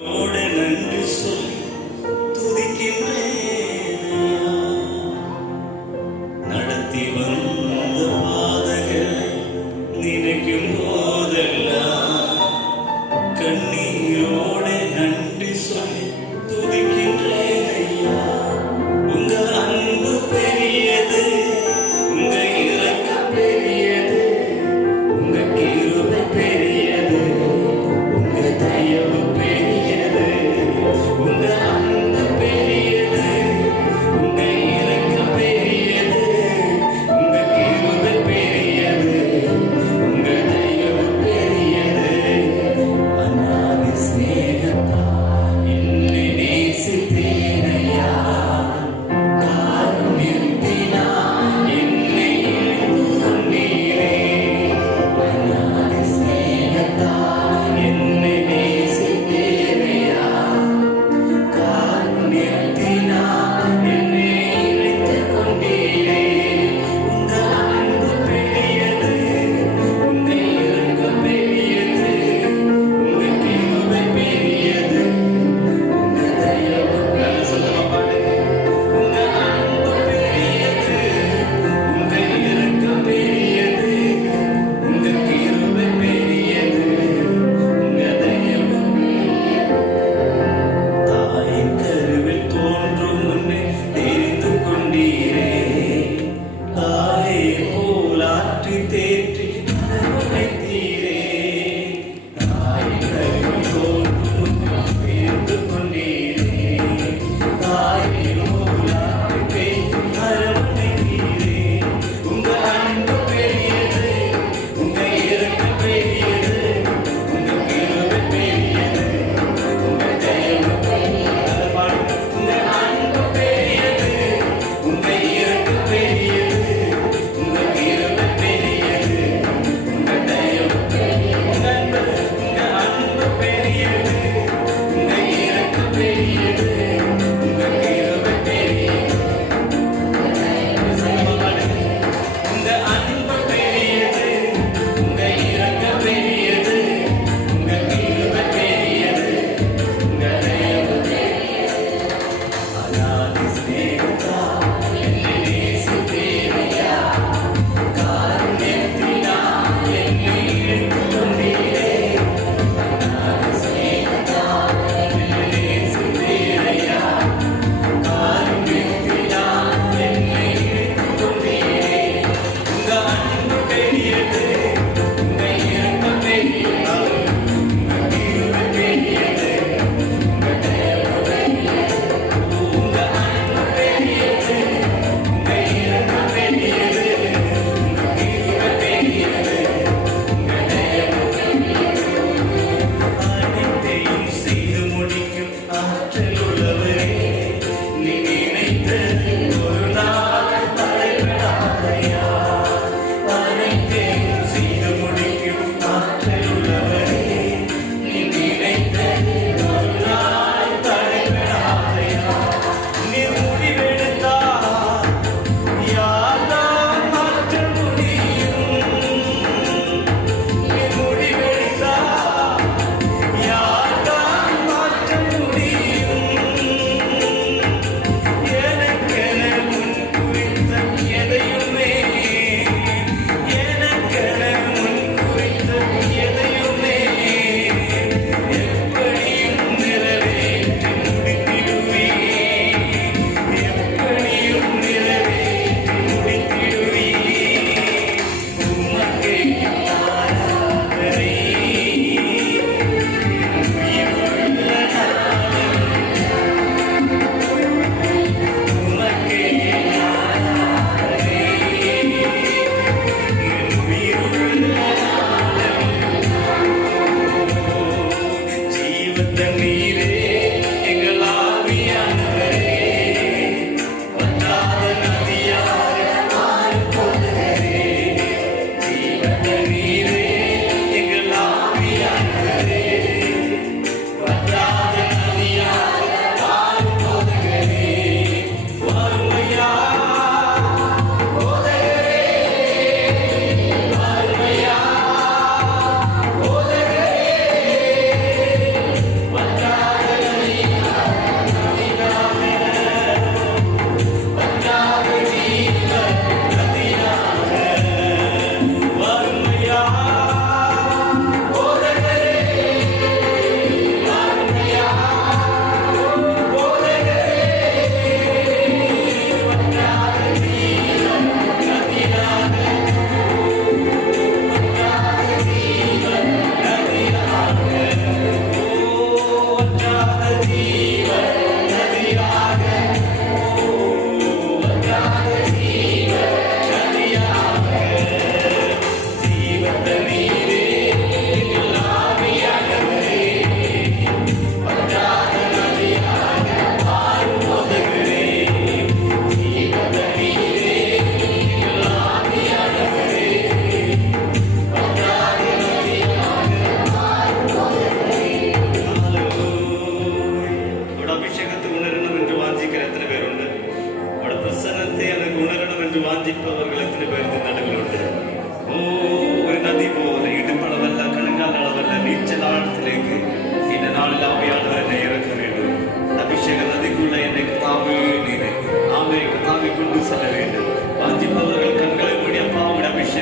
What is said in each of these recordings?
நன்றி சொல்லி துதிக்கின்றேனையா. நடத்தி வந்த பாதைகள் நினைக்கும் போதெல்லாம் கண்ணீரோடு நன்றி சொல்லி துதிக்கின்றேனையா. உங்க அன்பு பெரியது, உங்க இரக்கம் பெரியது, உங்க கிருபை பெரியது, உங்க தயவு பெரியது. உங்க அன்பு பெரியது, உங்க இரக்கம் பெரியது, உங்க கிருபை பெரியது, உங்க தயவு பெரியது. அநாதி ஸ்நேகத்தா என்னை நேசித்தீரையா. காருண்யத்தினா என்னை இழுத்து கொண்டீரே. அநாதி ஸ்நேகத்தா என்னை நேசித்தீரையா. காருண்யத்தினா என்னை இழுத்து கொண்டீரே. உங்க அன்பு பெரியது, உங்க இரக்கம் பெரியது, உங்க கிருபை பெரியது, உங்க தயவு. சொல்லமா பாடுங்க. உங்க அன்பு பெரியது, உங்க இரக்கம் பெரியது, உங்க கிருபை பெரியது, உங்க தயவு. தாயின் கருவில் தோன்றும் முன்னே தெரிந்து கொண்டீரே. தாயை போல் ஆற்றி தேற்றி அரவணைத்தீரே. தாயின் கருவில் தோன்றும் முன்னே தெரிந்து கொண்டீரே. தாயை போல் ஆற்றி தேற்றி அரவணைத்தீரே. உங்க அன்பு பெரியது, உங்க இரக்கம் பெரியது, உங்க கிருபை பெரியது, உங்க தயவு பெரியது. பாடுங்க. உங்க அன்பு பெரியது, உங்க இரக்கம் பெரியது, உங்க கிருபை பெரியது, உங்க தயவு பெரியது.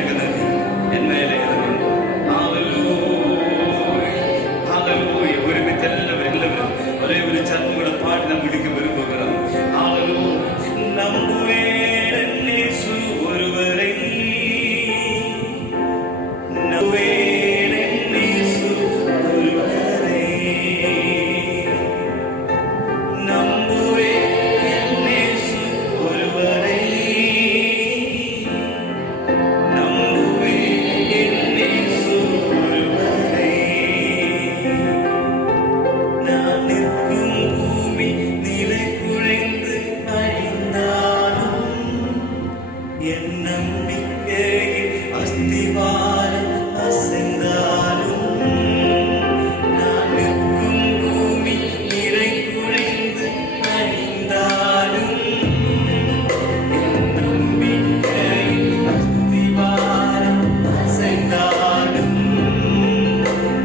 നിനക്ക് നന്ദി. എന്മേലെ ഇറങ്ങി. ഹല്ലേലൂയ. ഒരുമിച്ച് എല്ലാവരും ഒരേ ഒരു ചർമ്മം കൂടെ പാടി നാം പിടിക്കും വരുമ്പോകണം. നമ്പുവേൻ യേശു ഒരുവരെ, നമ്പുവേൻ യേശു ഒരുവരെ, നമ്പുവേൻ യേശു ഒരുവരെ, നമ്പുവേൻ യേശു ഒരുവരെ. நான் நிற்கும் பூமி நிலை குழைந்து அழிந்தாலும் என் நம்பிக்கையின் அஸ்திவாரம் அசைந்தாலும், நான் நிற்கும் பூமி நிலை குழைந்து அழிந்தாலும் என் நம்பிக்கையின் அஸ்திவாரம் அசைந்தாலும்,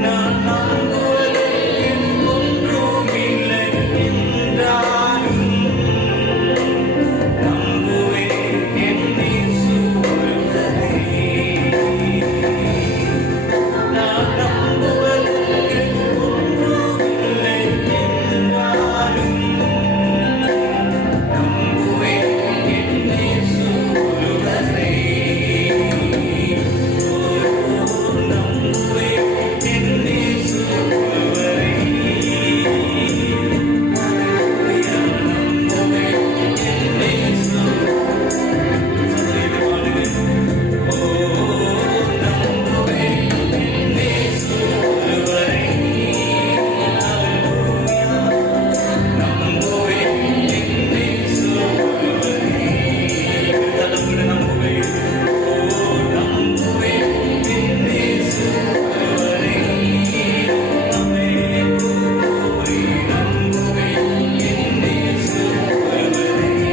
நான் நம்புவதற்கு ஒன்றுமில்லை என்றாலும், நம்புவேன் என் இயேசு ஒருவரே. நான் நம்புவதற்கு ஒன்றுமில்லை என்றாலும், நம்புவேன் என் இயேசு ஒருவரே. நம்புவேன் என் இயேசு ஒருவரே. ஹல்லேலூயா. நம்புவேன் என் இயேசு. சத்தத்தை பாடுங்க. நம்புவேன் என் இயேசு ஒருவரே. ஹல்லேலூயா. நம்புவேன் என் இயேசு ஒருவரே. தலைமுறை நம்புவேன். நம்புவேன் என் இயேசு ஒருவரே. ஆமென். நம்புவேன் என் இயேசு ஒருவரே.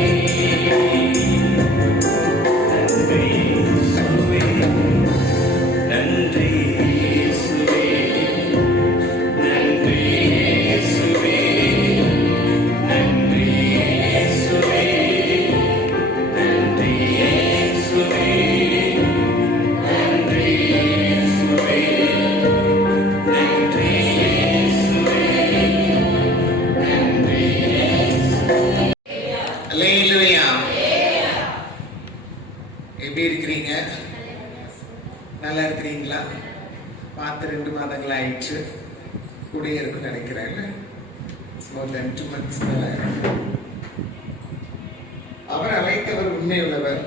நன்றி இயேசுவே, நன்றி இயேசுவே, நன்றி இயேசுவே, நன்றி இயேசுவே, நன்றி இயேசுவே, நன்றி இயேசுவே, நன்றி இயேசுவே. அல்லேலூயா. எப்படி இருக்கிறீங்க? நல்லா இருக்கிறீங்களா? பார்த்து 2 மாதங்கள் ஆயிடுச்சு. கூட இருக்குன்னு நினைக்கிறேன். மோர் தென் 2 months. அவர் அழைத்தவர் உண்மையுள்ளவர்.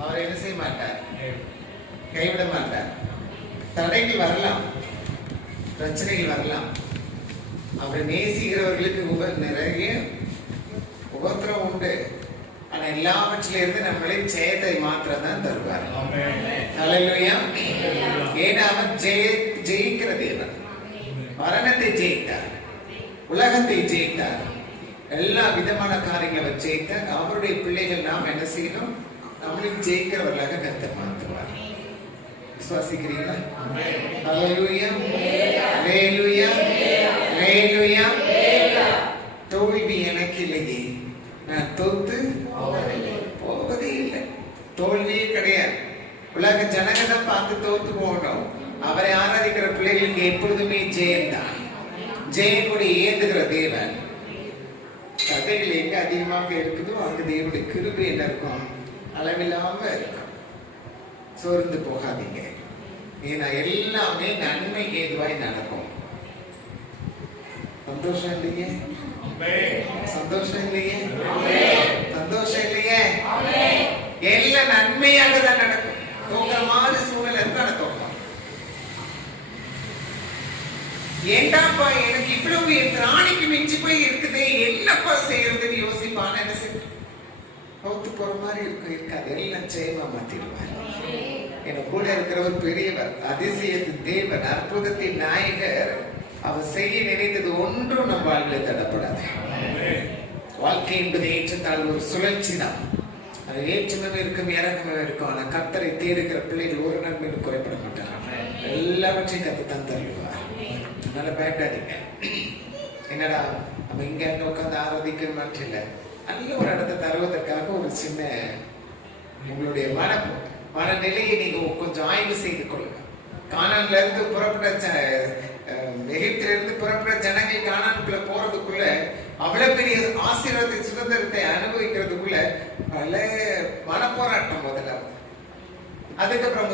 அவர் என்ன செய்ய மாட்டார், கைவிட மாட்டார். தடைகள் வரலாம், பிரச்சனைகள் வரலாம். அவரை நேசிக்கிறவர்களுக்கு நிறைய உபத்திரம் உண்டு. ஆனா எல்லாவற்றிலிருந்து நம்மளை ஜெயத்தை மாத்திரம் தான் தருவார். ஹல்லேலூயா. ஏன்னா அவர் ஜெயிக்கிற தேவன். மரணத்தை ஜெயித்தார், உலகத்தை ஜெயித்தார், எல்லா விதமான காரியங்களை அவர் ஜெயித்தார். அவருடைய பிள்ளைகள் நாம் என்ன செய்யணும்? நம்மளையும் ஜெயிக்கிறவர்களாக கர்த்தர் மாற்றுவார். விசுவாசிக்கிறீங்களா? ஹல்லேலூயா. ஹல்லேலூயா. ஹல்லேலூயா. தோல்வி எனக்கு இல்லையே, நான் தோத்து போவதே இல்லை. தோல்வியே கிடையாது. உலக ஜனங்களை பார்த்து தோத்து போகணும். அவரை ஆராதிக்கிற பிள்ளைகளுக்கு எப்பொழுதுமே ஜெயந்தான். ஜெயனுடைய ஏந்துகிற தேவன். கதைகள் எங்க அதிகமாக இருக்குதோ அங்கு தேவனுடைய கிருபை என்ன இருக்கும்? அளவில்லாம இருக்கும். சோர்ந்து போகாதீங்க. ஏன்னா எல்லாமே நன்மை ஏதுவாய் நடக்கும். சந்தோஷம் இல்லையே? சந்தோஷம் இல்லையே? சந்தோஷம் இல்லையே? எல்லாம் நன்மையாக தான் நடக்கும். தோக்கிற மாதிரி சூழ்நிலை நடக்கும். ஏண்டாப்பா எனக்கு இவ்வளவு என் ராணிக்கு மிஞ்சி போய் இருக்குதே, என்னப்பா செய்யறதுன்னு யோசிப்பான்னு என்ன செய்ய தோத்து போற மாதிரி இருக்கும். இருக்காது. எல்லாம் ஜெயமா மாத்திடுவார். என கூட இருக்கிறவர் பெரியவர், அதிசயத்தின் தேவன், அற்புதத்தின் நாயகர். அவர் செய்ய நினைத்தது ஒன்றும் நம் வாழ்வில் தடப்படாது. வாழ்க்கை என்பது ஏற்றத்தால் ஒரு சுழற்சி தான். அது ஏற்றமும் இருக்கும், இறக்கமும் இருக்கும். ஆனால் கர்த்தரை தேடுகிற பிள்ளைகள் ஒரு நன்மையும் குறைபட மாட்டாங்க. எல்லாவற்றையும் கர்த்தர் தருவார். அதனால பயப்படாதீங்க. என்னடா நம்ம இங்க உட்காந்து ஆராதிக்க மாற்றில்ல, நல்ல ஒரு இடத்தை தருவதற்காக ஒரு சின்ன உங்களுடைய மனம் மனநிலையை நீங்க கொஞ்சம் ஆய்வு செய்து கொள்ளுங்க. கானான்ல இருந்து புறப்பட்ட எகிப்திலிருந்து புறப்பட்ட ஜனங்கள் கானானுக்குள்ள போறதுக்குள்ள அவ்வளவு பெரிய ஆசீர்வாதத்தை சுதந்திரத்தை அனுபவிக்கிறதுக்குள்ள பல மனப்போராட்டம் முதலாவது. அதுக்கப்புறம்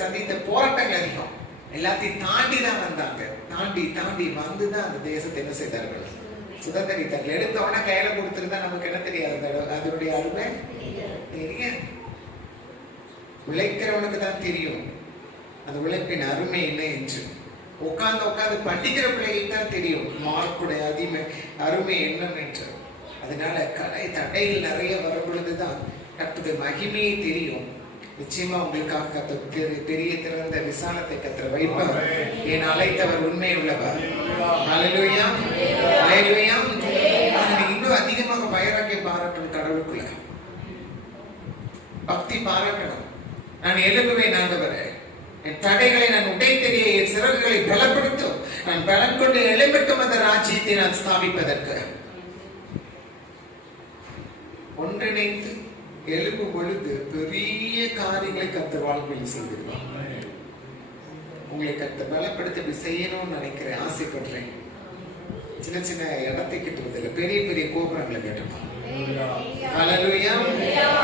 சந்தித்த போராட்டங்கள் அதிகம். எல்லாத்தையும் தாண்டி தான் வந்தாங்க. தாண்டி வந்துதான் அந்த தேசத்தை என்ன செய்தார்கள்? சுதந்திரித்தார்கள். எடுத்தவன கையில கொடுத்துருந்தா நமக்கு என்ன தெரியாது? அதனுடைய அருமை தெரியாது. உழைக்கிறவனுக்கு தான் தெரியும் அந்த உழைப்பின் அருமை என்ன என்று. உட்கார்ந்து படிக்கிற பிள்ளைகளுக்கு தான் தெரியும் மார்க்குடைய அருமை என்னன்னு என்று. அதனால தடைகள் நிறைய வரும் பொழுதுதான் கர்த்தருடைய மகிமையை தெரியும். நிச்சயமா உங்களுக்காக பெரிய திறந்த விசாலத்தை கர்த்தர் வைப்பார். ஏன் அழைத்தவர் உண்மை உள்ளவர். ஹல்லேலூயா, ஹல்லேலூயா. இன்னும் அதிகமாக வைராக்கியம் பாராட்டணும், கடவுளுக்குள்ள பக்தி பாராட்டணும். நான் எழுப்புவேன் ஆண்டவரே, என் தடைகளை நான் உடைத்தெறிய, என் சிறகுகளை பலப்படுத்தும். நான் பலம் கொண்டு எழும்பட்டும் அந்த ராஜ்யத்தை நான் ஸ்தாபிப்பதற்கு. ஒன்றிணைந்து எழுப்பும் பொழுது பெரிய காரியங்களை கர்த்தர் வாழ்க்கையில் செய்திருவார். உங்களை கர்த்தர் பலப்படுத்தி செய்யணும்னு நினைக்கிறேன், ஆசைப்படுறேன். சின்ன சின்ன இடத்தை கிட்டுவதில்லை, பெரிய பெரிய கோபுரங்களை கட்டணும். ஹல்லேலூயா,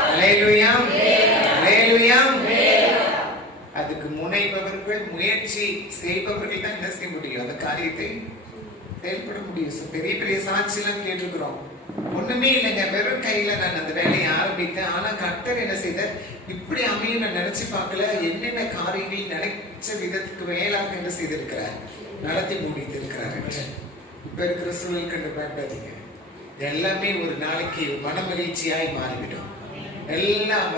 ஹல்லேலூயா, ஹல்லேலூயா. அதுக்கு முனைப்பவர்கள், முயற்சி செய்பவர்கள் தான் என்ன செய்ய முடியும்? அந்த காரியத்தை செயல்பட முடியும். பெரிய பெரிய சாட்சி எல்லாம் கேட்டிருக்கிறோம். ஒண்ணுமே இல்லைங்க, வெறும் கையில நான் அந்த வேலையை ஆரம்பித்தேன். ஆனா கர்த்தர் என்ன செய்தார்? இப்படி அமையும் நான் நினைச்சு பார்க்கல. என்னென்ன காரியங்கள் நினைச்ச விதத்துக்கு மேலாக என்ன செய்திருக்கிறார்? நடத்தி முடித்திருக்கிறார். இப்ப இருக்கிற சூழல் கண்டு பயன்படுத்திங்க. எல்லாமே ஒரு நாளைக்கு மன மகிழ்ச்சியாய் மாறிவிடும். எல்லாம்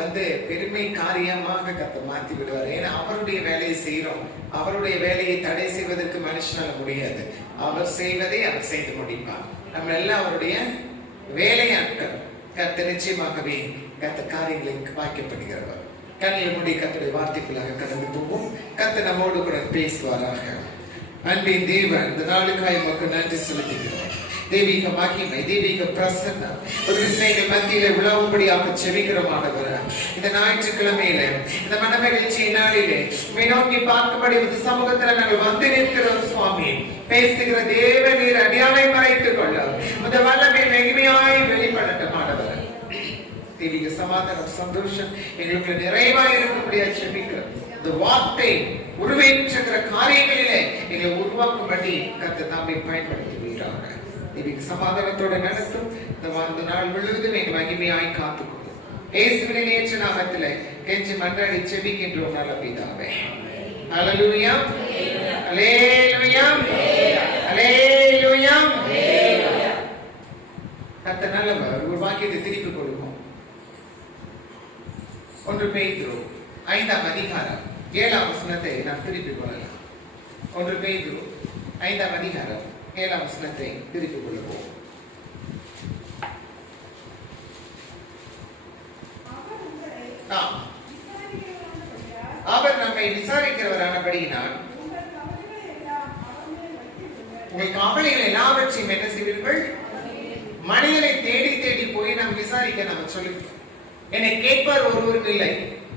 பெருமை காரியமாக கர்த்தர் மாற்றி விடுவார். ஏன்னா அவருடைய வேலையை செய்யறோம். அவருடைய வேலையை தடை செய்வதற்கு மனுஷனால முடியாது. அவர் செய்வதை அவர் செய்து முடிப்பார். நம்ம எல்லாம் அவருடைய வேலையாட்கள். கர்த்தர் நிச்சயமாகவே கர்த்தர் காரியங்களை வாய்க்கப்படுகிறவர். கண்ணில் மூடி கர்த்தருடைய வார்த்தைக்குள்ளாக கடந்து போவோம். கர்த்தர் நம்மோடு கூட பேசுவாராக. அன்பின் தேவன், இந்த நாளுக்காய் மக்கள் நன்றி செலுத்துகிறோம். தெய்வீக மகிமை, தெய்வீக பிரசன்னம் ஒரு விஷயங்கள் மத்தியில உழவும்படியாக செவிக்கிறோம் ஆண்டவரே. இந்த ஞாயிற்றுக்கிழமையில இந்த மனமகிழ்ச்சி நாளிலே நோக்கி பார்க்கும்படி இந்த சமூகத்துல நாங்கள் வந்து நிற்கிறோம் சுவாமி. பேசுகிற தேவ நீர் அடியானை மறைத்துக் கொள்ள இந்த வல்லமை மகிமையாய் வெளிப்படட்டும் ஆண்டவரே. தெய்வீக சமாதானம், சந்தோஷம் எங்களுக்கு நிறைவாய் இருக்கும்படியா செபிக்கிறோம். இந்த வார்த்தை உருவேற்றுகிற காரியங்களிலே எங்களை உருவாக்கும்படி கர்த்தர் தாமே பயன்படுத்துவீராக. தெய்வீக சமாதானத்தோட நடத்தும் இந்த நாள் முழுவதும் எங்கள் மகிமையாய் காத்துக்கொள்ளும். இயேசுவின் ஏற்ற நாமத்திலே கெஞ்சி மன்றாடி செபிக்கின்றோம் நல்ல பிதாவே. ஹல்லேலூயா, ஹல்லேலூயா, ஹல்லேலூயா. கர்த்தர் நல்லவர். ஒரு வாக்கியத்தை திருப்பி கொடுப்போம். 1 பேதுரு 5ஆம் அதிகாரம் 7ஆம் வசனத்தை நாம் திருப்பி கொள்ளலாம். 1 பேதுரு 5ஆம் அதிகாரம் 7ஆம் வசனத்தை திருப்பி கொள்ளுவோம். அவர் நம்மை விசாரிக்கிறவரானபடியினால் உங்கள் கவலைகள் எல்லாவற்றையும் என்ன செய்வீர்கள்? மனிதனை தேடி தேடி போய் நாம் விசாரிக்க நம்ம சொல்லுவோம். என்னை கேட்பார் ஒருவரும் இல்லை.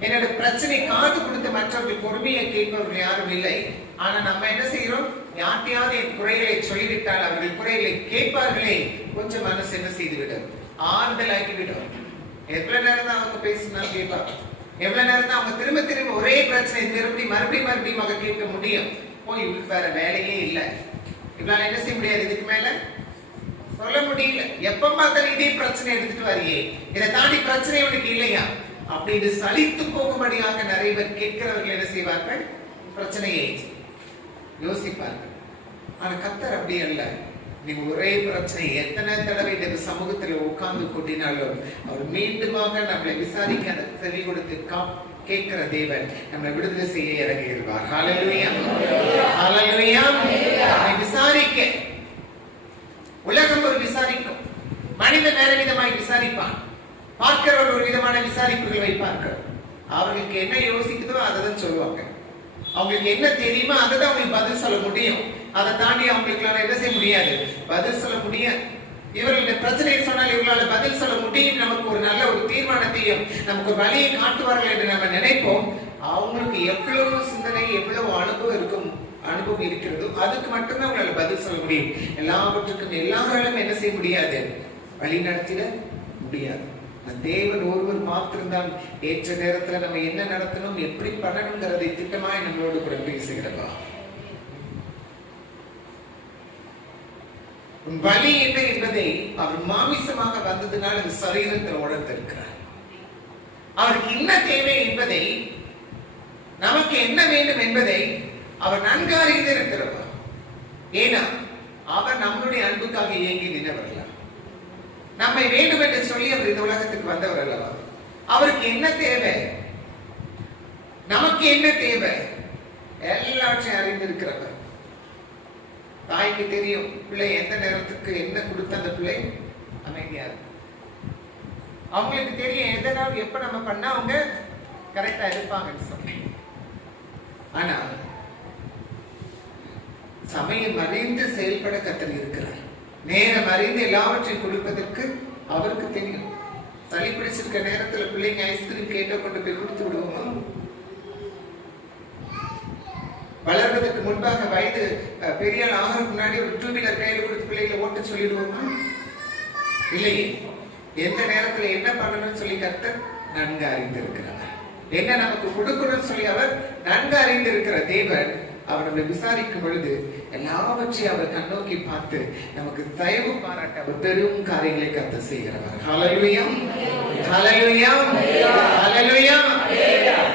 என்னோட பிரச்சனை காது கொடுத்த மற்றவர்கள் பொறுமையை கேட்பவர்கள் யாரும் இல்லை. ஆனா நம்ம என்ன செய்யறோம்? யார்ட்டையாவது என் குறைகளை சொல்லிவிட்டால் அவர்கள் குறைகளை கேட்பார்களே, கொஞ்சம் மனசு என்ன செய்துவிடும்? ஆறுதல் ஆக்கிவிடும். எவ்வளவு நேரம் தான் அவங்க பேசினாலும் கேட்பாங்க. எவ்வளவு நேரம் தான் அவங்க திரும்ப திரும்ப ஒரே பிரச்சனை மறுபடியும் கேட்க முடியும்? போய் இவங்களுக்கு வேற வேலையே இல்லை. இவளால என்ன செய்ய முடியாது? இதுக்கு மேல சொல்ல முடியல. எப்ப பார்த்தாலும் இதே பிரச்சனை எடுத்துட்டு வரையே, இதை தாண்டி பிரச்சனை உனக்கு இல்லையா அப்படின்னு சலித்து போகும்படியாக நிறைய பேர் கேட்கிறவர்கள் என்ன செய்வார்கள்? பிரச்சனையை யோசிப்பார்கள். ஆனா கர்த்தர் அப்படி அல்ல. நீங்க ஒரே பிரச்சனை எத்தனை தடவை இந்த சமூகத்துல உட்கார்ந்து கொண்டினாலும் அவர் மீண்டுமாக நம்மளை விசாரிக்க அந்த செவி கொடுத்து கேட்கிற தேவன் நம்மளை விடுதலை செய்ய இறங்கிடுவார். ஹல்லேலூயா, ஹல்லேலூயா. நம்மை விசாரிக்க உலகம் ஒரு விசாரிக்கும், மனிதன் வேற விதமாய் விசாரிப்பான், பார்க்கிறவர்கள் ஒரு விதமான விசாரிப்புகள் வைப்பார்கள். அவர்களுக்கு என்ன யோசிக்குதோ அதை தான் சொல்லுவாங்க. அவங்களுக்கு என்ன தெரியுமோ அதை தான் அவங்களுக்கு பதில் சொல்ல முடியும். அதை தாண்டி அவங்களுக்கு என்ன செய்ய முடியாது? பதில் சொல்ல முடியாது. இவர்களுடைய பிரச்சனையை சொன்னால் இவர்களால் பதில் சொல்ல முடியும், நமக்கு ஒரு நல்ல ஒரு தீர்மானத்தையும் நமக்கு ஒரு வழியை காட்டுவார்கள் என்று நம்ம நினைப்போம். அவங்களுக்கு எவ்வளவு சிந்தனை, எவ்வளவு அனுபவம் இருக்கிறதோ அதுக்கு மட்டும்தான் உங்களால பதில் சொல்ல முடியும். எல்லாவற்றுக்கும் எல்லாராலும் என்ன செய்ய முடியாது, வழி நடத்திட முடியாது. தேவன் ஒருவர் மாத்திருந்தான் ஏற்ற நேரத்துல நம்ம என்ன நடத்தணும், எப்படி பண்ணணுங்கிறதை திட்டமாய் நம்மளோடு கூட பேசுகிறவா. வலி என்ன என்பதை அவர் மாமிசமாக வந்ததுனால் இந்த சரீரத்தில் உணர்ந்திருக்கிறார். அவருக்கு என்ன தேவை என்பதை, நமக்கு என்ன வேண்டும் என்பதை அவர் நன்கு அறிந்திருக்கிறவர். ஏன்னா அவர் நம்மளுடைய அன்புக்காக இயங்கி நின்றவர்களா, நம்மை வேண்டும் என்று சொல்லி அவர் இந்த உலகத்துக்கு வந்தவர் அல்லவா. அவருக்கு என்ன தேவை, நமக்கு என்ன தேவை, எல்லாத்தையும் அறிந்திருக்கிறவர். தாய்க்கு தெரியும் பிள்ளை எந்த நேரத்துக்கு என்ன கொடுத்த அந்த பிள்ளை அமைதியா இருக்கும். அவங்களுக்கு தெரியும் எதனால் எப்ப நம்ம பண்ணா அவங்க கரெக்டா இருப்பாங்கன்னு சொல்லி. ஆனா சமயம் அறிந்து செயல்பட கத்தர் இருக்கிறார். நேரம் அறிந்து எல்லாவற்றையும் கொடுப்பதற்கு அவருக்கு தெரியும். சளி பிடிச்சிருக்க நேரத்துல பிள்ளைங்க ஐஸ்கிரீம் கேட்ட கொண்டு போய் கொடுத்து விடுவோமா? வளர்வதற்கு முன்பாக வயது பெரிய ஆகிறதுக்கு முன்னாடி ஒரு 2 வீலர் கையில் கொடுத்து பிள்ளைகளை ஓட்ட சொல்லிடுவோமா? இல்லையே. எந்த நேரத்துல என்ன பண்ணணும்னு சொல்லி கர்த்தர் நன்கு அறிந்திருக்கிறார். என்ன நமக்கு கொடுக்கணும்னு சொல்லி அவர் நன்கு அறிந்திருக்கிற தேவன் அவர் நம்மை விசாரிக்கும் பொழுது எல்லாவற்றையும் அவர் கண்ணோக்கி பார்த்து நமக்கு தயவு பாராட்ட அவர் பெரும் காரியங்களை கர்த்தர் செய்கிறவர். ஹல்லேலூயா, ஹல்லேலூயா, ஹல்லேலூயா.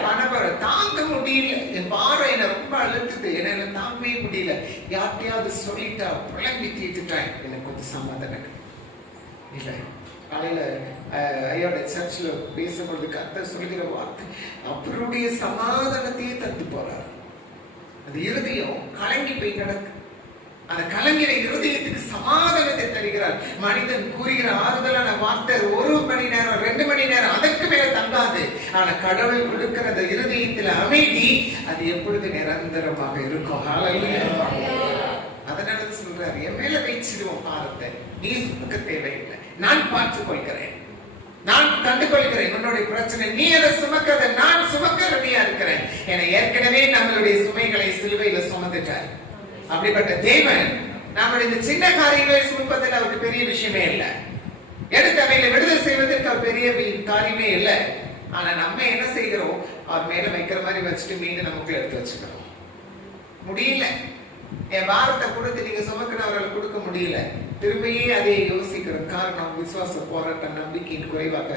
பணபர தாங்க முடியல, என் பாரம் என்ன ரொம்ப அழுத்துது, என்ன தாங்கவே முடியல, யார்ட்டையாவது சொல்லிட்டா புலம்பி தீர்த்துட்டான், எனக்கு கொஞ்சம் சமாதானம் இல்ல. காலையில ஐயோட சர்ச்சில் பேசும்பொழுது கர்த்தர் சொல்கிற வார்த்தை அவருடைய சமாதானத்தையே தந்து போறார். அந்த இருதயம் கலங்கி போய் கிடக்கு. அந்த கலங்கிற இருதயத்துக்கு சமாதானத்தை தருகிறார். மனிதன் கூறுகிற ஆறுதலான வார்த்தை 1 மணி நேரம் 2 மணி நேரம் அதற்கு மேல தங்காது. ஆனா கடவுள் கொடுக்கிற அந்த இருதயத்தில் அமைதி அது எப்பொழுது நிரந்தரமாக இருக்கும். ஹல்லேலூயா. அதனால சொல்றாரு, என் மேல வைச்சிடுவோம் பாரத்தை, நீ சுமக்க தேவையில்லை, நான் பார்த்துக் கொள்கிறேன், நான் கண்டு கொள்கிறேன். உன்னுடைய பிரச்சனை நீ அதை சுமக்கிறத நான் சுமக்க ரெடியா இருக்கிறேன். என ஏற்கனவே நம்மளுடைய சுமைகளை சிலுவையில சுமந்துட்டார். அப்படிப்பட்ட தேவன் நம்மளுடைய இந்த சின்ன காரியங்களை சுமப்பதில் அவருக்கு பெரிய விஷயமே இல்லை. எடுத்து அவையில விடுதலை செய்வதற்கு அவர் பெரிய காரியமே இல்லை. ஆனா நம்ம என்ன செய்கிறோம், அவர் மேல வைக்கிற மாதிரி வச்சுட்டு மீண்டும் நமக்குள்ள எடுத்து வச்சுக்கிறோம். முடியல, என் வாரத்தை கொடுத்து நீங்க சுமக்கிறவர்களை கொடுக்க முடியல, திரும்பியே அதை யோசிக்கிறோம். காரணம் விசுவாச போராட்டம், நம்பிக்கையின் குறைவாக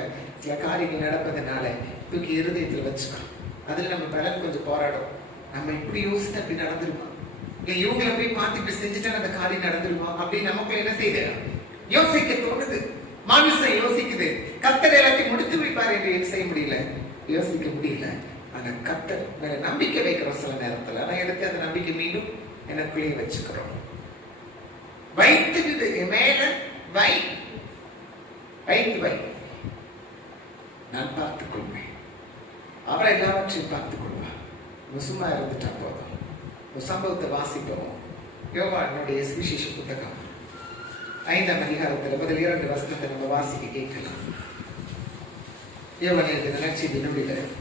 சில காரியங்கள் நடப்பதனால தூக்கி இருதயத்தில் வச்சுக்கணும். அதுல நம்ம பலன் கொஞ்சம் போராடும். நம்ம இப்படி யோசித்து அப்படி நடந்துருமா, இல்ல இவங்களை போய் பார்த்து இப்படி செஞ்சுட்டா அந்த காரியம் நடந்துருமா அப்படின்னு நமக்கு என்ன செய்யுது, யோசிக்க தோணுது. மனுஷன் யோசிக்குது, கர்த்தர் எல்லாத்தையும் முடித்து வைப்பார் என்று என்ன செய்ய முடியல, யோசிக்க முடியல. ஆனா கர்த்தர் மேல நம்பிக்கை வைக்கிறோம் சில நேரத்துல. ஆனா எடுத்து அந்த நம்பிக்கை மீண்டும் எனக்குள்ளேயே வச்சுக்கிறோம். வைத்து மேல வைத்து வை, நான் பார்த்துக் கொள்வேன், அவரை எல்லாவற்றையும் பார்த்துக் கொள்வார். சும்மா இருந்துட்டா போதும். ஒரு சம்பவத்தை வாசிப்போம். யோவானுடைய சுவிசேஷ புத்தகம் 5ஆம் அதிகாரத்தில் முதல் 2 வசனத்தை நம்ம வாசிக்க கேட்கலாம். யோவான் எழுதின நற்செய்தி நூலில்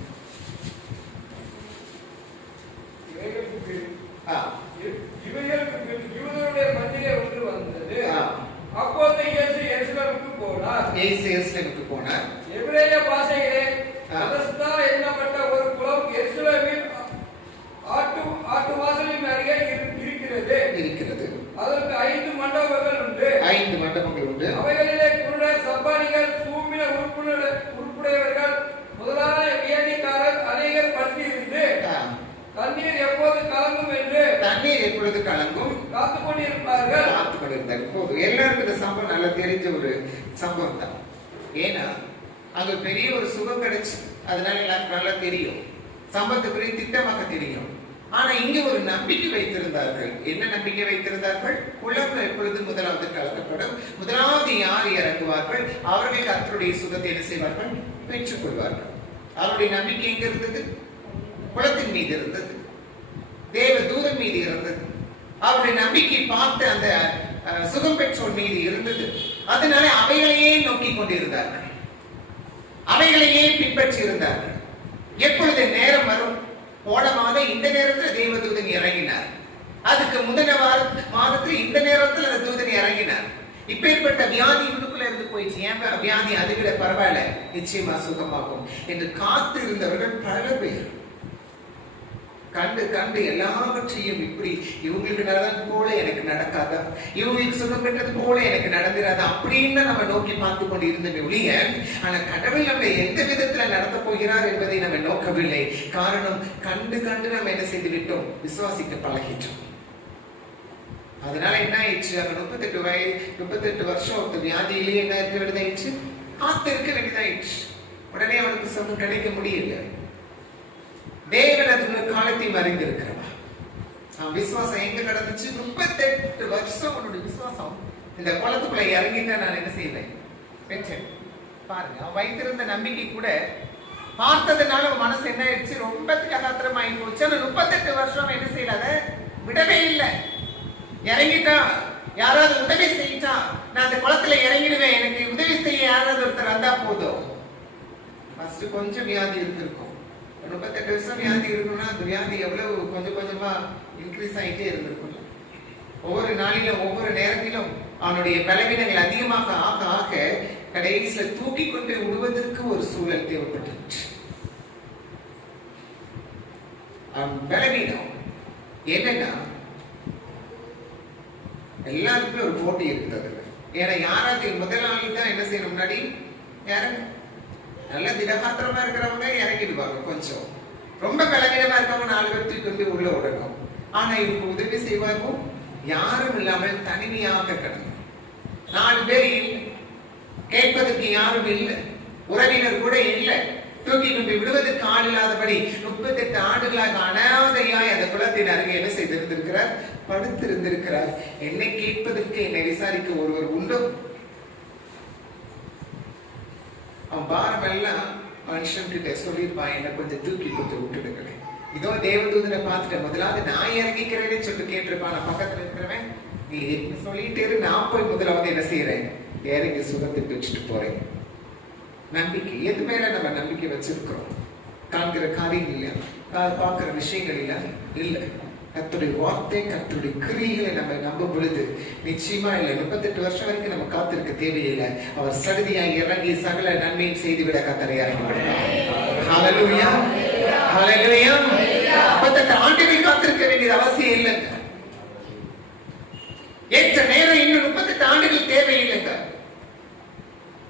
போனார். எபிரேய பாஷையிலே பெதஸ்தா என்னப்பட்ட ஒரு குளம் எருசலேமில் ஆட்டு வாசலின் அருகே இருக்கிறது. அதற்கு 5 மண்டபங்கள் உண்டு. அவைகளிலே குருடர், சப்பானிகள், சூம்பின உறுப்புடையவர்கள் முதலான வியாதிக்காரர் அநேகர் பற்றியிருந்து தண்ணீர் எப்பொழுது கலங்கும் காத்துக் கொண்டிருப்பார்கள். எல்லாருக்கும் இந்த சம்பவம் நல்லா தெரிஞ்ச ஒரு சம்பவம் தான். ஏன்னா அங்க பெரிய ஒரு சுகம் கிடைச்சு, அதனால எல்லாருக்கும் நல்லா தெரியும், சம்பவத்துக்குரிய திட்டமாக தெரியும். ஆனா இங்க ஒரு நம்பிக்கை வைத்திருந்தார்கள். என்ன நம்பிக்கை வைத்திருந்தார்கள்? குளம் எப்பொழுது முதலாவது கலக்கப்படும், முதலாவது யார் இறங்குவார்கள், அவர்கள் கர்த்தருடைய சுகத்தை என்ன செய்வார்கள், பெற்றுக் கொள்வார்கள். அவருடைய நம்பிக்கை எங்க இருந்தது? குளத்தின் மீது இருந்தது, தேவ தூதன் மீது இருந்தது. அவருடைய நம்பிக்கை பார்த்து அந்த சுகம் பெற்றோர் மீது இருந்தது. அதனால அவைகளையே நோக்கி கொண்டிருந்தார்கள், அவைகளையே பின்பற்றி இருந்தார்கள். எப்பொழுது நேரம் வரும், போன மாதம் இந்த நேரத்தில் தேவதூதன் இறங்கினார், அதுக்கு முந்தின மாதத்தில் இந்த நேரத்தில் அந்த தூதன் இறங்கினார். இப்பேற்பட்ட வியாதி உள்ளுக்குள்ள இருந்து போயிடுச்சு, ஏன் வியாதி அதை விட பரவாயில்ல, நிச்சயமா சுகமாகும் என்று காத்து இருந்தவர்கள் பல பேர். கண்டு கண்டு எல்லாவற்றையும் இப்படி இவங்களுக்கு நடந்தது போல எனக்கு நடக்காதா, இவங்களுக்கு சுகம் பெற்றது போல எனக்கு நடந்துராதா அப்படின்னு நம்ம நோக்கி பார்த்து கொண்டு இருந்தோமே ஒழிய, ஆனா கடவுள் நம்ம எந்த விதத்துல நடத்த போகிறார் என்பதை நம்ம நோக்கவில்லை. காரணம், கண்டு கண்டு நம்ம என்ன செய்து விட்டோம், விசுவாசிக்க பழகிட்டோம். அதனால என்ன ஆயிடுச்சு, அங்க 38 வருஷம் ஒரு வியாதியிலேயே என்ன இருக்க வேண்டியதாயிடுச்சு, காத்து இருக்க வேண்டியதாயிடுச்சு. உடனே அவனுக்கு சுகம் கிடைக்க முடியல. தேவன் அதுக்கு காலத்தையும் அறிந்திருக்கிறவா. விசுவாசம் எங்க நடந்துச்சு, 38 வருஷம் உன்னுடைய விசுவாசம் இந்த குளத்துக்குள்ள இறங்கிட்டா நான் என்ன செய்வேன் பெற்றேன். பாருங்க, அவன் வைத்திருந்த நம்பிக்கை கூட பார்த்ததுனால மனசு என்ன ஆயிடுச்சு, ரொம்ப கதாத்திரம் ஆகி போச்சு. ஆனா 38 வருஷம் என்ன செய்யல, அதை விடவே இல்லை. இறங்கிட்டா, யாராவது உதவி செய்யிட்டா நான் அந்த குளத்துல இறங்கிடுவேன், எனக்கு உதவி செய்ய யாராவது ஒருத்தர் வந்தா போதும். ஃபர்ஸ்ட் கொஞ்சம் வியாதி இருந்திருக்கும், 38 வருஷம் வியாதி இருக்கணும்னா அந்த வியாதி எவ்வளவு கொஞ்சம் கொஞ்சமா இன்க்ரீஸ் ஆகிட்டே இருந்திருக்கும். ஒவ்வொரு நாளிலும் ஒவ்வொரு நேரத்திலும் அவனுடைய பலவீனங்கள் அதிகமாக ஆக ஆக கடைசியில தூக்கி கொண்டு விடுவதற்கு ஒரு சூழல் தேவைப்பட்டுச்சு. பலவீனம் என்னன்னா, எல்லாருக்குமே ஒரு போட்டி இருந்தது. ஏன்னா யாராவது முதல் நாள் தான் என்ன செய்யணும், முன்னாடி யாரும் நல்ல திடகாத்திரமா இருக்கிறவங்க இறங்கிடுவாங்க, கொஞ்சம் ரொம்ப பலவீனமா இருக்கவங்க 4 பேர் தூக்கி வந்து உள்ள விடணும். ஆனா இவங்க உதவி செய்வாங்க யாரும் இல்லாமல் தனிமையாக கிடந்து, 4 பேர் இல்லை, கேட்பதற்கு யாரும் இல்லை, உறவினர் கூட இல்லை, தூக்கி கொண்டு விடுவதற்கு ஆள் இல்லாதபடி 38 ஆண்டுகளாக அனாதையாய் அந்த குளத்தின் அருகே என்ன செய்திருந்திருக்கிறார், படுத்திருந்திருக்கிறார். என்னை கேட்பதற்கு, என்னை விசாரிக்க ஒருவர் உண்டு. அவன் பாரம் எல்லாம் மனுஷன் கிட்ட சொல்லியிருப்பான், என்ன கொஞ்சம் தூக்கி கொஞ்சம் விட்டுடுங்களேன். இதோ தேவதூதனை பார்த்துட்டு முதலாவது நான் இறங்கிக்கிறேன்னு சொல்லிட்டு கேட்டிருப்பான். பக்கத்துல இருக்கிறவன், நீ சொல்லிட்டே இரு, நான் போய் முதலாவது என்ன செய்யறேன், இறங்கி சுகத்தை பெற்றுட்டு போறேன். நம்பிக்கை, எது மேல நம்ம நம்பிக்கை வச்சிருக்கிறோம், காண்கிற காரியம் இல்ல, பார்க்கிற விஷயங்கள் இல்ல, கர்த்தருடைய வார்த்தை, கர்த்தருடைய கிரியைகளை நம்ம நம்பும் பொழுது நிச்சயமா இல்லை. 38 வருஷம் வரைக்கும் நம்ம காத்திருக்க தேவையில்லை. அவர் சடுதியாய் இறங்கி சகல நன்மையும் செய்துவிட கர்த்தரை இறங்கிவிடுவார். ஹல்லேலூயா, ஹல்லேலூயா. 38 ஆண்டுகள் காத்திருக்க வேண்டியது அவசியம் இல்லைங்க. ஏற்ற நேரம் இன்னும் 38 ஆண்டுகள் தேவையில்லைங்க.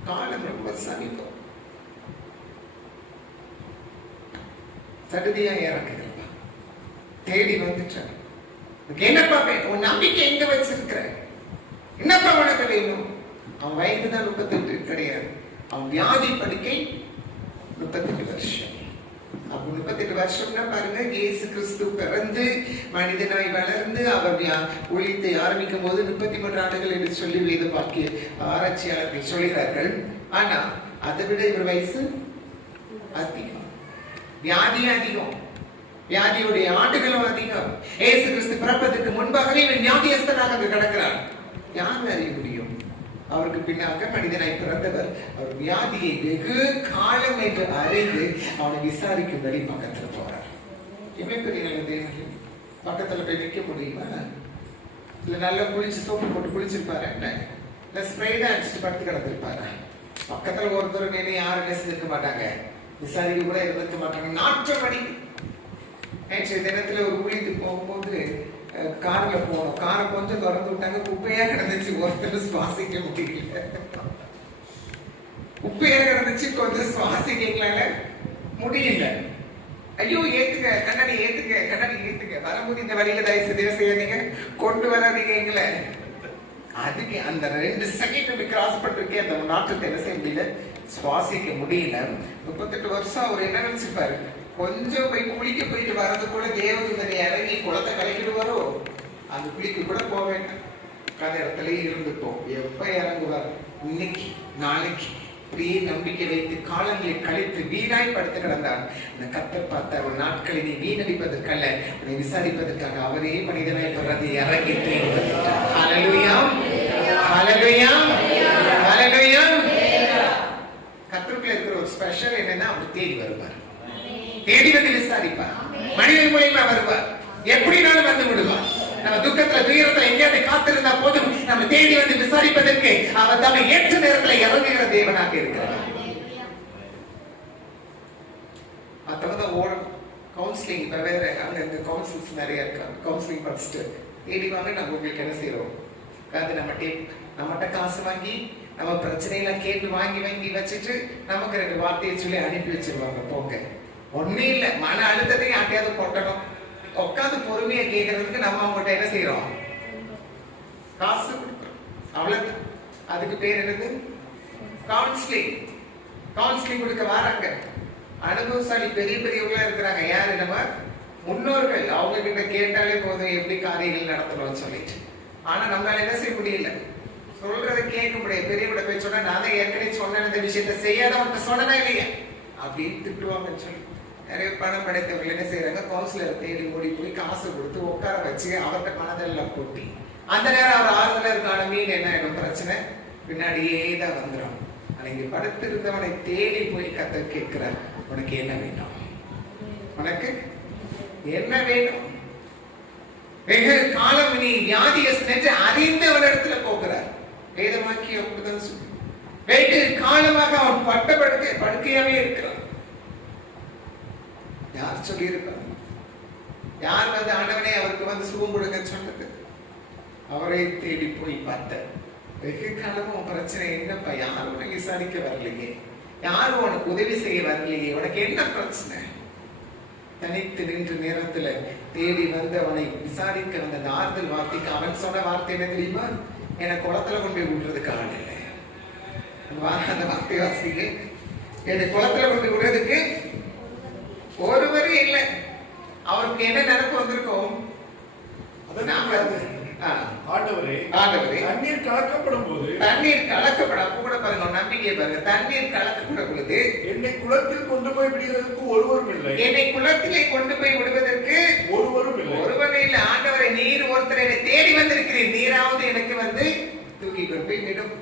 காலம் ரொம்ப சமீபம். சடுதியா இறங்குகிறப்பா, தேடி வந்துட்டார். என்னப்பா உன் நம்பிக்கை எங்க வச்சிருக்கிற, என்னப்பா உனக்கு வேணும்? அவன் வயதுதான் 38 கிடையாது, அவன் வியாதி படுக்கை 38 வருஷம். அப்ப 38 வருஷம்னா பாருங்க, இயேசு கிறிஸ்து பிறந்து மனிதனாய் வளர்ந்து அவர் ஊழியத்தை ஆரம்பிக்கும் போது 33 ஆண்டுகள் என்று சொல்லி வேத வாக்கிய ஆராய்ச்சியாளர்கள் சொல்கிறார்கள். ஆனா அதை விட இவர் வயசு அதிகம், வியாதி அதிகம், வியாதியுடைய ஆண்டுகளும் அதிகம். இயேசு கிறிஸ்து பிறப்பதற்கு முன்பாகவே இவன் வியாதியஸ்தனாக அங்கு கிடக்கிறார். யார் அறிய முடியும்? அவருக்கு பின்னாக மனிதனாய் பிறந்தவர் அவர் வியாதியை வெகு காலம் என்று அறிந்து அவனை விசாரிக்கும்படி பக்கத்துல போறார். எவ்வளவு பெரிய தேவன், பக்கத்துல போய் நிற்க முடியுமா? இல்ல நல்லா குளிச்சு சோப்பு போட்டு குளிச்சிருப்பாரு, இல்ல ஸ்ப்ரே தான் அடிச்சுட்டு படுத்து கிடந்திருப்பாரு. பக்கத்துல ஒருத்தர் நின்று யாரும் நெசிருக்க மாட்டாங்க, விசாரிக்க கூட இருந்திருக்க மாட்டாங்க. நாற்றப்படி நேற்று தினத்துல ஒரு ஊழியத்துக்கு போகும்போது கார்ல போனோம், காரை கொஞ்சம் திறந்து விட்டாங்க, குப்பையா கிடந்துச்சு, ஒருத்தர் சுவாசிக்க முடியல. குப்பையா கிடந்துச்சு, கொஞ்சம் சுவாசிக்கலால முடியல. ஐயோ ஏத்துக்க கண்ணாடி, ஏத்துக்க கண்ணாடி, ஏத்துக்க வரும்போது இந்த வழியில தயவு செய்யாதீங்க, கொண்டு வராதீங்க எங்களை. அதுக்கு அந்த 2 செகண்ட் கிராஸ் பண்ணிருக்கே அந்த நாட்டத்தை என்ன செய்ய முடியல, சுவாசிக்க முடியல. 38 வருஷம் அவர் என்ன நினைச்சிருப்பாரு, கொஞ்சம் போய் குளிக்க போயிட்டு வரது கூட தேவதூதனை இறங்கி குளத்தை கலக்கிடுவாரோ, அந்த குளிக்க கூட போக வேண்டாம், அந்த இடத்துலயே இருந்துட்டோம். எப்ப இறங்குவார், இன்னைக்கு நாளைக்கு இப்படியே நம்பிக்கை வைத்து காலங்களை கழித்து வீணாய் படுத்து கிடந்தார். அந்த கர்த்தர் பார்த்தார், ஒரு நாட்களை நீ வீணடிப்பதற்கல்ல, உன்னை விசாரிப்பதற்காக அவரே மனிதனாய் பிறந்து இறங்கி தேடி வந்துட்டார். ஹல்லேலூயா, ஹல்லேலூயா. ஹalleluya. கர்த்தருக்குள்ள இருக்கிற ஒரு ஸ்பெஷல் என்னன்னா அவர் தேடி வருவார், தேடி வந்து விசாரிப்பார், மனிதன் மூலமா வருவார், எப்படினாலும் வந்து விடுவார். நம்ம துக்கத்துல துயரத்துல எங்கேயாவது காத்திருந்தா போதும், நம்ம தேடி வந்து விசாரிப்பதற்கு அவர் தம்மை ஏற்ற நேரத்தில் இறங்குகிற தேவனாக இருக்கிறார். மற்றவங்க ஓடும் கவுன்சிலிங், இப்போ வேற அங்கே இந்த கவுன்சில்ஸ் நிறைய இருக்காங்க. கவுன்சிலிங் படிச்சுட்டு தேடி வாங்க, நம்ம உங்களுக்கு என்ன செய்யறோம், அது நம்மகிட்ட காசு வாங்கி நம்ம பிரச்சனையெல்லாம் கேட்டு வாங்கி வாங்கி வச்சுட்டு நமக்கு 2 வார்த்தையை சொல்லி அனுப்பி வச்சிருவாங்க. போங்க, ஒன்னும் இல்லை, மன அழுத்தத்தையும் யார்ட்டையாவது கொட்டணும், உட்காந்து பொறுமையா கேட்கறதுக்கு நம்ம அவங்ககிட்ட என்ன செய்யறோம், காசு கொடுக்குறோம், அவ்வளவு. அதுக்கு பேர் என்னது, கவுன்சிலிங். கவுன்சிலிங் கொடுக்க வராங்க அனுபவசாலி பெரிய பெரியவங்களா இருக்கிறாங்க. யாரு, நம்ம முன்னோர்கள். அவங்க கிட்ட கேட்டாலே போதும் எப்படி காரியங்கள் நடத்தணும்னு சொல்லிட்டு. ஆனா நம்மளால என்ன செய்ய முடியல, சொல்றதை கேட்க முடியாது. பெரியவங்க போய் சொன்னா, நான் தான் ஏற்கனவே சொன்ன இந்த விஷயத்த செய்யாதவன்ட்ட சொன்னதா இல்லையா அப்படின்னு திட்டுவாங்கன்னு சொல்லி நிறைய பணம் படைத்தவர்கள் என்ன செய்யறாங்க, கவுன்சிலர் தேடி ஓடி போய் காசு கொடுத்து உட்கார வச்சு அவர்கிட்ட மனதெல்லாம் கொட்டி, அந்த நேரம் அவர் ஆறுதலா இருக்கான மீன் என்ன ஆயிடும், பிரச்சனை பின்னாடியே தான் வந்துடும். ஆனா இங்க படுத்திருந்தவனை தேடி போய் கர்த்தர் கேட்கிறார், உனக்கு என்ன வேணும், உனக்கு என்ன வேணும். வெகு காலம் நீ வியாதியஸ்தன் என்று அறிந்தவனிடத்துல போகிறார். வேதமாக்கி அப்படிதான் சொல்லு. வெகு காலமாக அவன் பட்ட படுக்கையாவே இருக்கிறான். யார் சொல்லி இருப்பார், யார் வந்து ஆண்டவனே அவருக்கு வந்து சுகம் கொடுங்க சொன்னது, அவரை தேடி போய் பார்த்த. வெகு காலமும் பிரச்சனை என்னப்பா, யாரும் உனக்கு விசாரிக்க வரலையே, யாரும் உனக்கு உதவி செய்ய வரலையே, உனக்கு என்ன பிரச்சனை. தனித்து நின்ற நேரத்துல தேடி வந்து அவனை விசாரிக்க வந்த அந்த ஆறுதல் வார்த்தைக்கு அவன் சொன்ன வார்த்தை என்ன தெரியுமா, என்னை குளத்துல கொண்டு போய் விடுறதுக்கு ஆள் இல்லை. அந்த வார்த்தை வாசிங்க, என்னை குளத்துல கொண்டு விடுறதுக்கு ஒருவரும் இல்லை. அவருக்கு என்ன நினைப்பு வந்திருக்கும், தண்ணீர் கலக்கப்படும் போது, தண்ணீர் கலக்கப்பட கூட பாருங்க, நம்பிக்கை பாருங்க, தண்ணீர் கலக்கப்படும் பொழுது என்னை குளத்தில் கொண்டு போய் விடுவதற்கு ஒருவரும் இல்லை, என்னை குளத்திலே கொண்டு போய் விடுவதற்கு ஒருவரும் இல்லை, ஒருவரும் இல்லை. ஆண்டவரை, நீர் ஒருத்தர் என்னை தேடி வந்திருக்கிறீர், நீராவது எனக்கு வந்து தூக்கி கொண்டு போய் விடும்.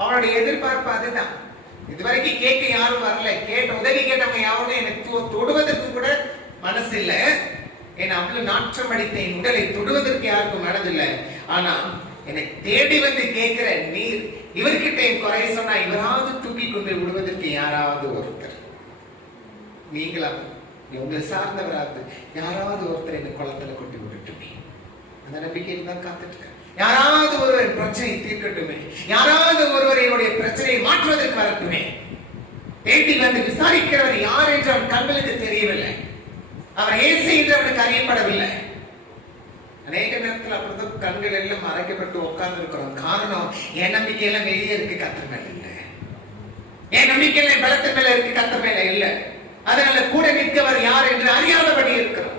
அவனுடைய எதிர்பார்ப்பு அதுதான். இதுவரைக்கும் கேட்க யாரும் வரல, உதவி கேட்டவங்க யாரும் எனக்கு தொடுவதற்கு கூட மனசு இல்லை. என் அவ்வளவு நாற்றம் அடித்த என் உடலை தொடுவதற்கு யாருக்கும் மனதில்லை. ஆனா என்னை தேடி வந்து கேட்கிற நீர், இவர்கிட்ட என் குறை சொன்னா இவராவது தூக்கி கொண்டு விடுவதற்கு யாராவது ஒருத்தர், நீங்களா உங்களை சார்ந்தவராது யாராவது ஒருத்தர் என்னை குளத்துல கொண்டு விட்டுட்டுமே, அந்த நம்பிக்கையில் தான் காத்துட்டு இருக்க. யாராவது ஒருவர் பிரச்சனை தீர்க்கட்டுமே, யாராவது ஒருவர் என்னுடைய பிரச்சனையை மாற்றுவதற்கு வரட்டுமே. தேடி வந்து விசாரிக்கிறவர் யார் என்று அவன் கண்களுக்கு தெரியவில்லை, அவர் இயேசு என்று அவனுக்கு அறியப்படவில்லை. அநேக நேரத்தில் அப்படிதான் கண்கள் எல்லாம் மறைக்கப்பட்டு உட்கார்ந்து இருக்கிறோம். காரணம், என் நம்பிக்கையெல்லாம் வெளியே இருக்கு, கர்த்தர் மேல இல்லை. என் நம்பிக்கையெல்லாம் பலத்தின் மேல இருக்கு, கர்த்தர் மேல இல்லை. அதனால கூட நிற்கவர் யார் என்று அறியாதபடி இருக்கிறோம்.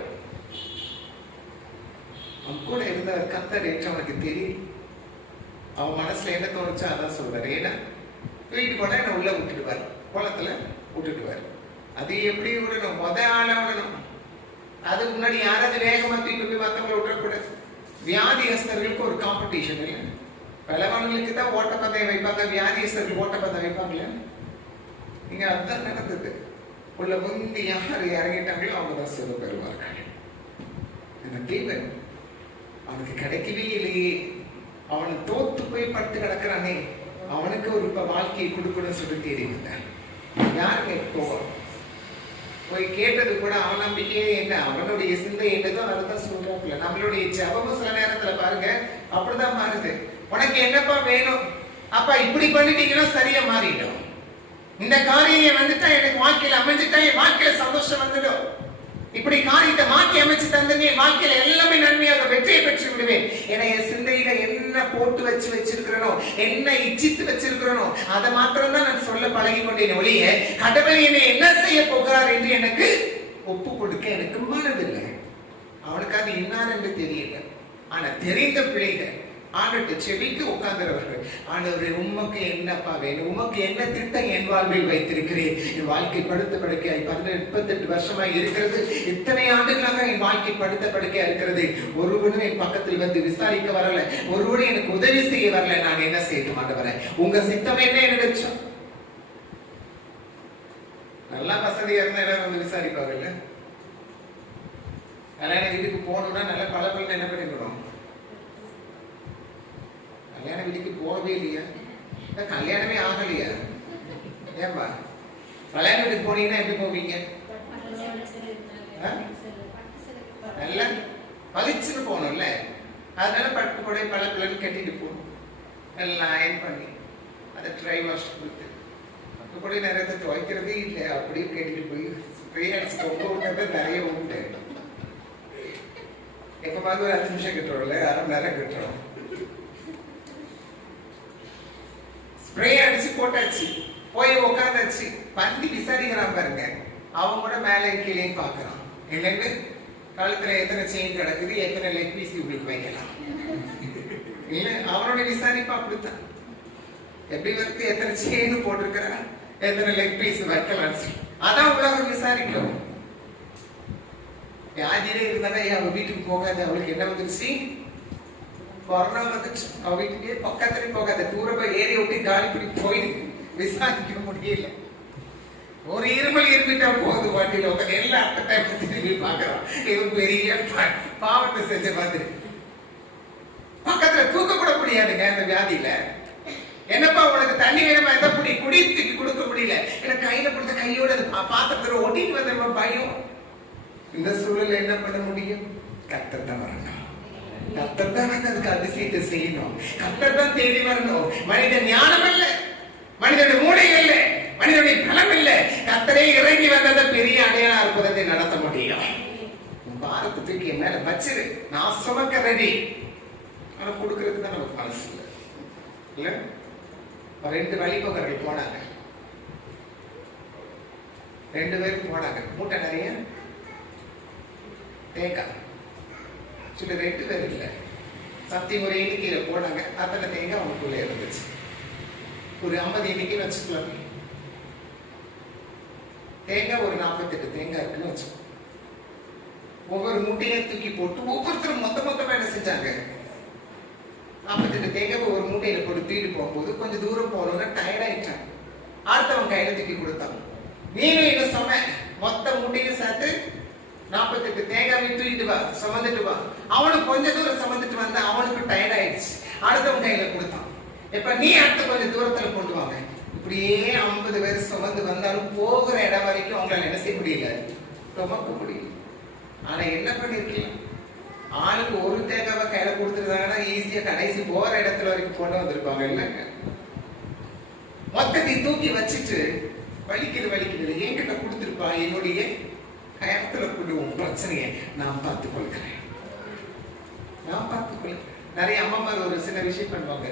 அவன் கூட இருந்தவர் கர்த்தர் என்று அவனுக்கு தெரியும். அவன் மனசுல என்ன தோணுச்சோ அதான் சொல்வார். ஏன்னா வீட்டுக்கு போனா என்ன உள்ள விட்டுடுவார், குளத்துல விட்டுடுவார். அது எப்படி விடணும், ஆள விடணும். அதுக்கு முன்னாடி யாராவது வேகமா தூக்கி போய் மற்றவங்களை விட்டுறக்கூடாது. வியாதியஸ்தர்களுக்கு ஒரு காம்படிஷன் இல்லை, பலவான்களுக்கு தான் ஓட்டப்பந்தயம் வைப்பாங்க, வியாதியஸ்தர்கள் ஓட்டப்பந்தயம் வைப்பாங்களே. நீங்க அதுதான் நடந்தது. உள்ள முந்தி யார் இறங்கிட்டாங்களோ அவங்க தான் சிறு பெறுவார்கள். தேவன் அவனுக்கு கிடைக்கவே இல்லையே, அவனை தோத்து போய் படுத்து கிடக்கிறானே, அவனுக்கு ஒரு வாழ்க்கையை கொடுக்கணும்னு சொல்லி தெரிவித்தார். யாருக்கு போவான் போய் கேட்டது கூட அவன் நம்பிக்கையே என்ன, அவனுடைய சிந்தை என்னதோ அதுதான் சொல்றாப்புல. நம்மளுடைய ஜெபமும் சில நேரத்துல பாருங்க அப்படிதான் மாறுது. உனக்கு என்னப்பா வேணும், அப்பா இப்படி பண்ணிட்டீங்கன்னா சரியா மாறிடும். இந்த காரியம் வந்துட்டா எனக்கு வாழ்க்கையில அமைஞ்சிட்டா என் வாழ்க்கையில சந்தோஷம் வந்துடும். இப்படி காரியத்தை மாற்றி அமைச்சு தந்தீங்க, என் வாழ்க்கையில எல்லாமே நன்மையாக வெற்றியை பெற்று விடுவேன். ஏன்னா என் சிந்தையில என்ன போட்டு வச்சிருக்கிறனோ, என்ன இச்சித்து வச்சிருக்கிறனோ அதை மாத்திரம் தான் நான் சொல்ல பழகி கொண்டேன் ஒழிய, கடவுள் என்னை என்ன செய்ய போகிறார் என்று எனக்கு ஒப்பு கொடுக்க எனக்கு மனதில்லை. அவனுக்கு அது இன்னார் என்று தெரியல. ஆனா தெரிந்த பிள்ளைகள் ஆண்டுட்டு செவிக்கு உட்கார்ந்தவர்கள். ஆண்டவரே, உமக்கு என்னப்பா வேணும்? உமக்கு என்ன திட்டம் என் வாழ்வில் வைத்திருக்கிறேன்? என் வாழ்க்கை படுத்த படுக்கையாய் 38 வருஷமாய் இருக்கிறது. இத்தனை ஆண்டுகளாக என் வாழ்க்கை படுத்த படுக்கையா இருக்கிறது. ஒருவனும் என் பக்கத்தில் வந்து விசாரிக்க வரல, ஒருவனும் எனக்கு உதவி செய்ய வரல. நான் என்ன செய்யட்டும் ஆண்டவரே? உங்க சித்தம் என்ன நினைச்சோம்? நல்லா வசதியா இருந்தா எல்லாரும் வந்து விசாரிப்பாங்கல்ல. கல்யாண வீட்டுக்கு போகணும்னா நல்ல பல என்ன பண்ணிக்கணும்? கல்யாண வீட்டுக்கு போகவே இல்லையா? கல்யாணமே ஆகலையா? ஏன்பா கல்யாண வீட்டுக்கு போனீங்கன்னா எப்படி போவீங்க? நல்லா பளிச்சுன்னு போகணும்ல. அதனால பட்டு கூட பல பிள்ளைகள் கட்டிட்டு போகணும். எல்லாம் அயன் பண்ணி அதை ட்ரை வாஷ் கொடுத்து பட்டு கூட நிறைய துவைக்கிறதே இல்லை. அப்படியே கட்டிட்டு போய் ஸ்ப்ரே அடிச்சு ரொம்ப விட்டது நிறைய உண்டு. எப்ப பார்த்து ஒரு 5 நிமிஷம் கட்டுறோம்ல, 1/2 மணி நேரம் கட்டுறோம். ஸ்ப்ரே அடிச்சு போட்டாச்சு, போய் உட்காந்தாச்சு. பந்தி விசாரிக்கிறான் பாருங்க. அவங்க கூட மேலே கீழே பாக்குறான். என்னன்னு கழுத்துல எத்தனை செயின் கிடக்குது, எத்தனை லெக் பீஸ் உங்களுக்கு வைக்கலாம் இல்ல. அவனோட விசாரிப்பா அப்படித்தான். எப்படி வந்து எத்தனை செயின் போட்டிருக்கிறா, எத்தனை லெக் பீஸ் வைக்கலாம், அதான் உலகம் விசாரிக்கும். வியாதியிலே இருந்தாலே அவ வீட்டுக்கு போகாது. அவளுக்கு என்ன வந்துருச்சு? கொரோனா வந்துச்சு. அவ வீட்டுக்கே பக்கத்துல போகாது. தூரமா ஏறி விட்டு காலி பண்ணி போய் விசாரிக்க முடியல. ஒரு இருமல் இருந்துட்டா போகுது. வாட்டியில உட்காந்து எல்லா டைம் திரும்பி பாக்குறான். இவன் பெரிய பாவத்தை செஞ்ச மாதிரி. பக்கத்துல தூக்க கூட முடியாதுங்க அந்த வியாதியில. என்னப்பா உனக்கு தண்ணி வேணுமா? எந்த புடி குடி தூக்கி கொடுக்க முடியல. எனக்கு கையில கொடுத்த கையோட பாத்திரத்துல ஒட்டிட்டு வந்த பயம். இந்த சூழல என்ன பண்ண முடியும்? கர்த்தர் தான் வரணும். கர்த்தர் தான் அதுக்கு அதிசயத்தை செய்யணும். கர்த்தர் தான் தேடி வரணும். மனித ஞானம் இல்ல, மனிதனுடைய மூளை இல்ல, மனிதனுடைய பலம் இல்ல. கர்த்தரே இறங்கி வந்தத பெரிய அடையாள அற்புதத்தை நடத்த முடியும். பாரத்தை தூக்கி என் மேல வச்சிரு, நான் சுமக்க ரெடி. ஆனா கொடுக்கறதுக்கு தான் நமக்கு மனசு இல்லை இல்ல. 2 வழிபோக்கர்கள் போனாங்க. 2 பேரும் போனாங்க. மூட்டை நிறைய தேங்காய். சொல்லி 2 பேர் இல்லை, சத்தி ஒரு எண்ணிக்கையில போனாங்க. அத்தனை தேங்காய் அவனுக்குள்ள இருந்துச்சு. ஒரு 50 எண்ணிக்கைன்னு வச்சுக்கலாம். தேங்காய் ஒரு 48 தேங்காய் இருக்குன்னு வச்சு ஒவ்வொரு மூட்டையை தூக்கி போட்டு ஒவ்வொருத்தரும் மொத்தமா என்ன செஞ்சாங்க? 48 தேங்காய் ஒரு மூட்டையில போட்டு தூக்கிட்டு போகும்போது கொஞ்சம் தூரம் போனோம்னா டயர்ட் ஆயிட்டாங்க. அடுத்தவன் கையில தூக்கி கொடுத்தாங்க. நீனும் என்ன சொன்ன? மொத்த மூட்டையும் சேர்த்து 48 தேங்காய் தூக்கிட்டு வா, சுமந்துட்டு வா. அவனுக்கு கொஞ்ச தூரம் சுமந்துட்டு வந்தா அவனுக்கு டயர்ட் ஆயிடுச்சு. அடுத்தவன் கையில கொடுத்தான். இப்ப நீ அடுத்த கொஞ்சம் தூரத்துல கொண்டு வாங்க. இப்படியே 50 பேர் சுமந்து வந்தாலும் போகிற இடம் வரைக்கும் அவங்களால என்ன செய்ய முடியல, சுமக்க முடியல. ஆனா என்ன பண்ணிருக்கலாம்? ஆளுக்கு ஒரு தேங்காவை கையில கொடுத்துருந்தாங்கன்னா ஈஸியா கடைசி போற இடத்துல வரைக்கும் கொண்டு வந்திருப்பாங்க இல்லைங்க. மொத்தத்தை தூக்கி வச்சுட்டு வலிக்குது என்கிட்ட கொடுத்துருப்பா, என்னுடைய கயத்துல கொள்ளுவோம் பிரச்சனையை நான் பார்த்துக் கொள்கிறேன். நிறைய அம்மாமார் ஒரு சின்ன விஷயம் பண்ணுவாங்க.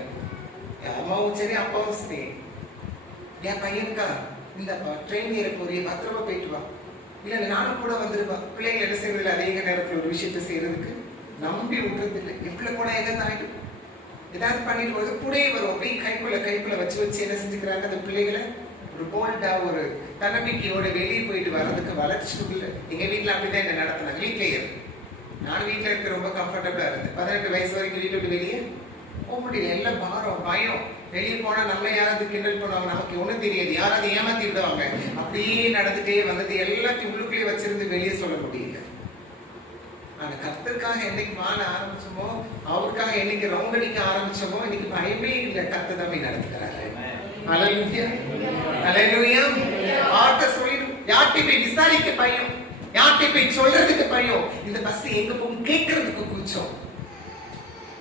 அம்மாவும் சரி அப்பாவும் சரி, என் பையனுக்கா இந்த ட்ரெயின் ஏற போறிய 10 ரூபாய் போயிட்டு வா, இல்ல நானும் கூட வந்துருவா. பிள்ளைங்க என்ன செய்வதில்லை, அதிக நேரத்தில் ஒரு விஷயத்த செய்யறதுக்கு நம்பி விட்டுறது இல்லை. எப்படி கூட எதாவது ஆயிடும், ஏதாவது பண்ணிட்டு போது கூடயே வரும். அப்படியே கைக்குள்ள வச்சு என்ன செஞ்சுக்கிறாங்க அந்த பிள்ளைகளை ஒரு போல்டா ஒரு தன்னம்பிக்கையோட வெளியே போயிட்டு வர்றதுக்கு வளர்ச்சிட்டு இல்லை. எங்க வீட்டுல அப்படிதான் என்ன நடத்தினாங்க. வீட்லயே நானும் வீட்டுல இருக்க ரொம்ப கம்ஃபர்டபுளா இருந்தேன். 18 வயசு வரைக்கும் வீட்டை விட்டு வெளியே போக முடியல. எல்லாம் பாரம் பயம். வெளியே போனா நம்ம யாராவது கிண்டல் பண்ணுவாங்க, நமக்கு ஒண்ணும் தெரியாது, யாராவது ஏமாத்தி விடுவாங்க. அப்படியே நடந்துட்டே வந்தது எல்லாத்தையும் உள்ளுக்குள்ளேயே வச்சிருந்து வெளியே சொல்ல முடியல. ஆனா கர்த்தருக்காக என்னைக்கு வாழ ஆரம்பிச்சோமோ, அவருக்காக என்னைக்கு ரவுண்ட் அடிக்க ஆரம்பிச்சோமோ, இன்னைக்கு பயமே இல்லை. கர்த்தர் தான் நடத்துக்கிறாரு. ஹல்லேலூயா ஹல்லேலூயா. ஆர்டர் சொல்லிடும். யார்கிட்ட போய் விசாரிக்க பயம், யார்கிட்ட போய் சொல்றதுக்கு பயம், இந்த பஸ் எங்க போகும் கேட்கறதுக்கு கூச்சம்.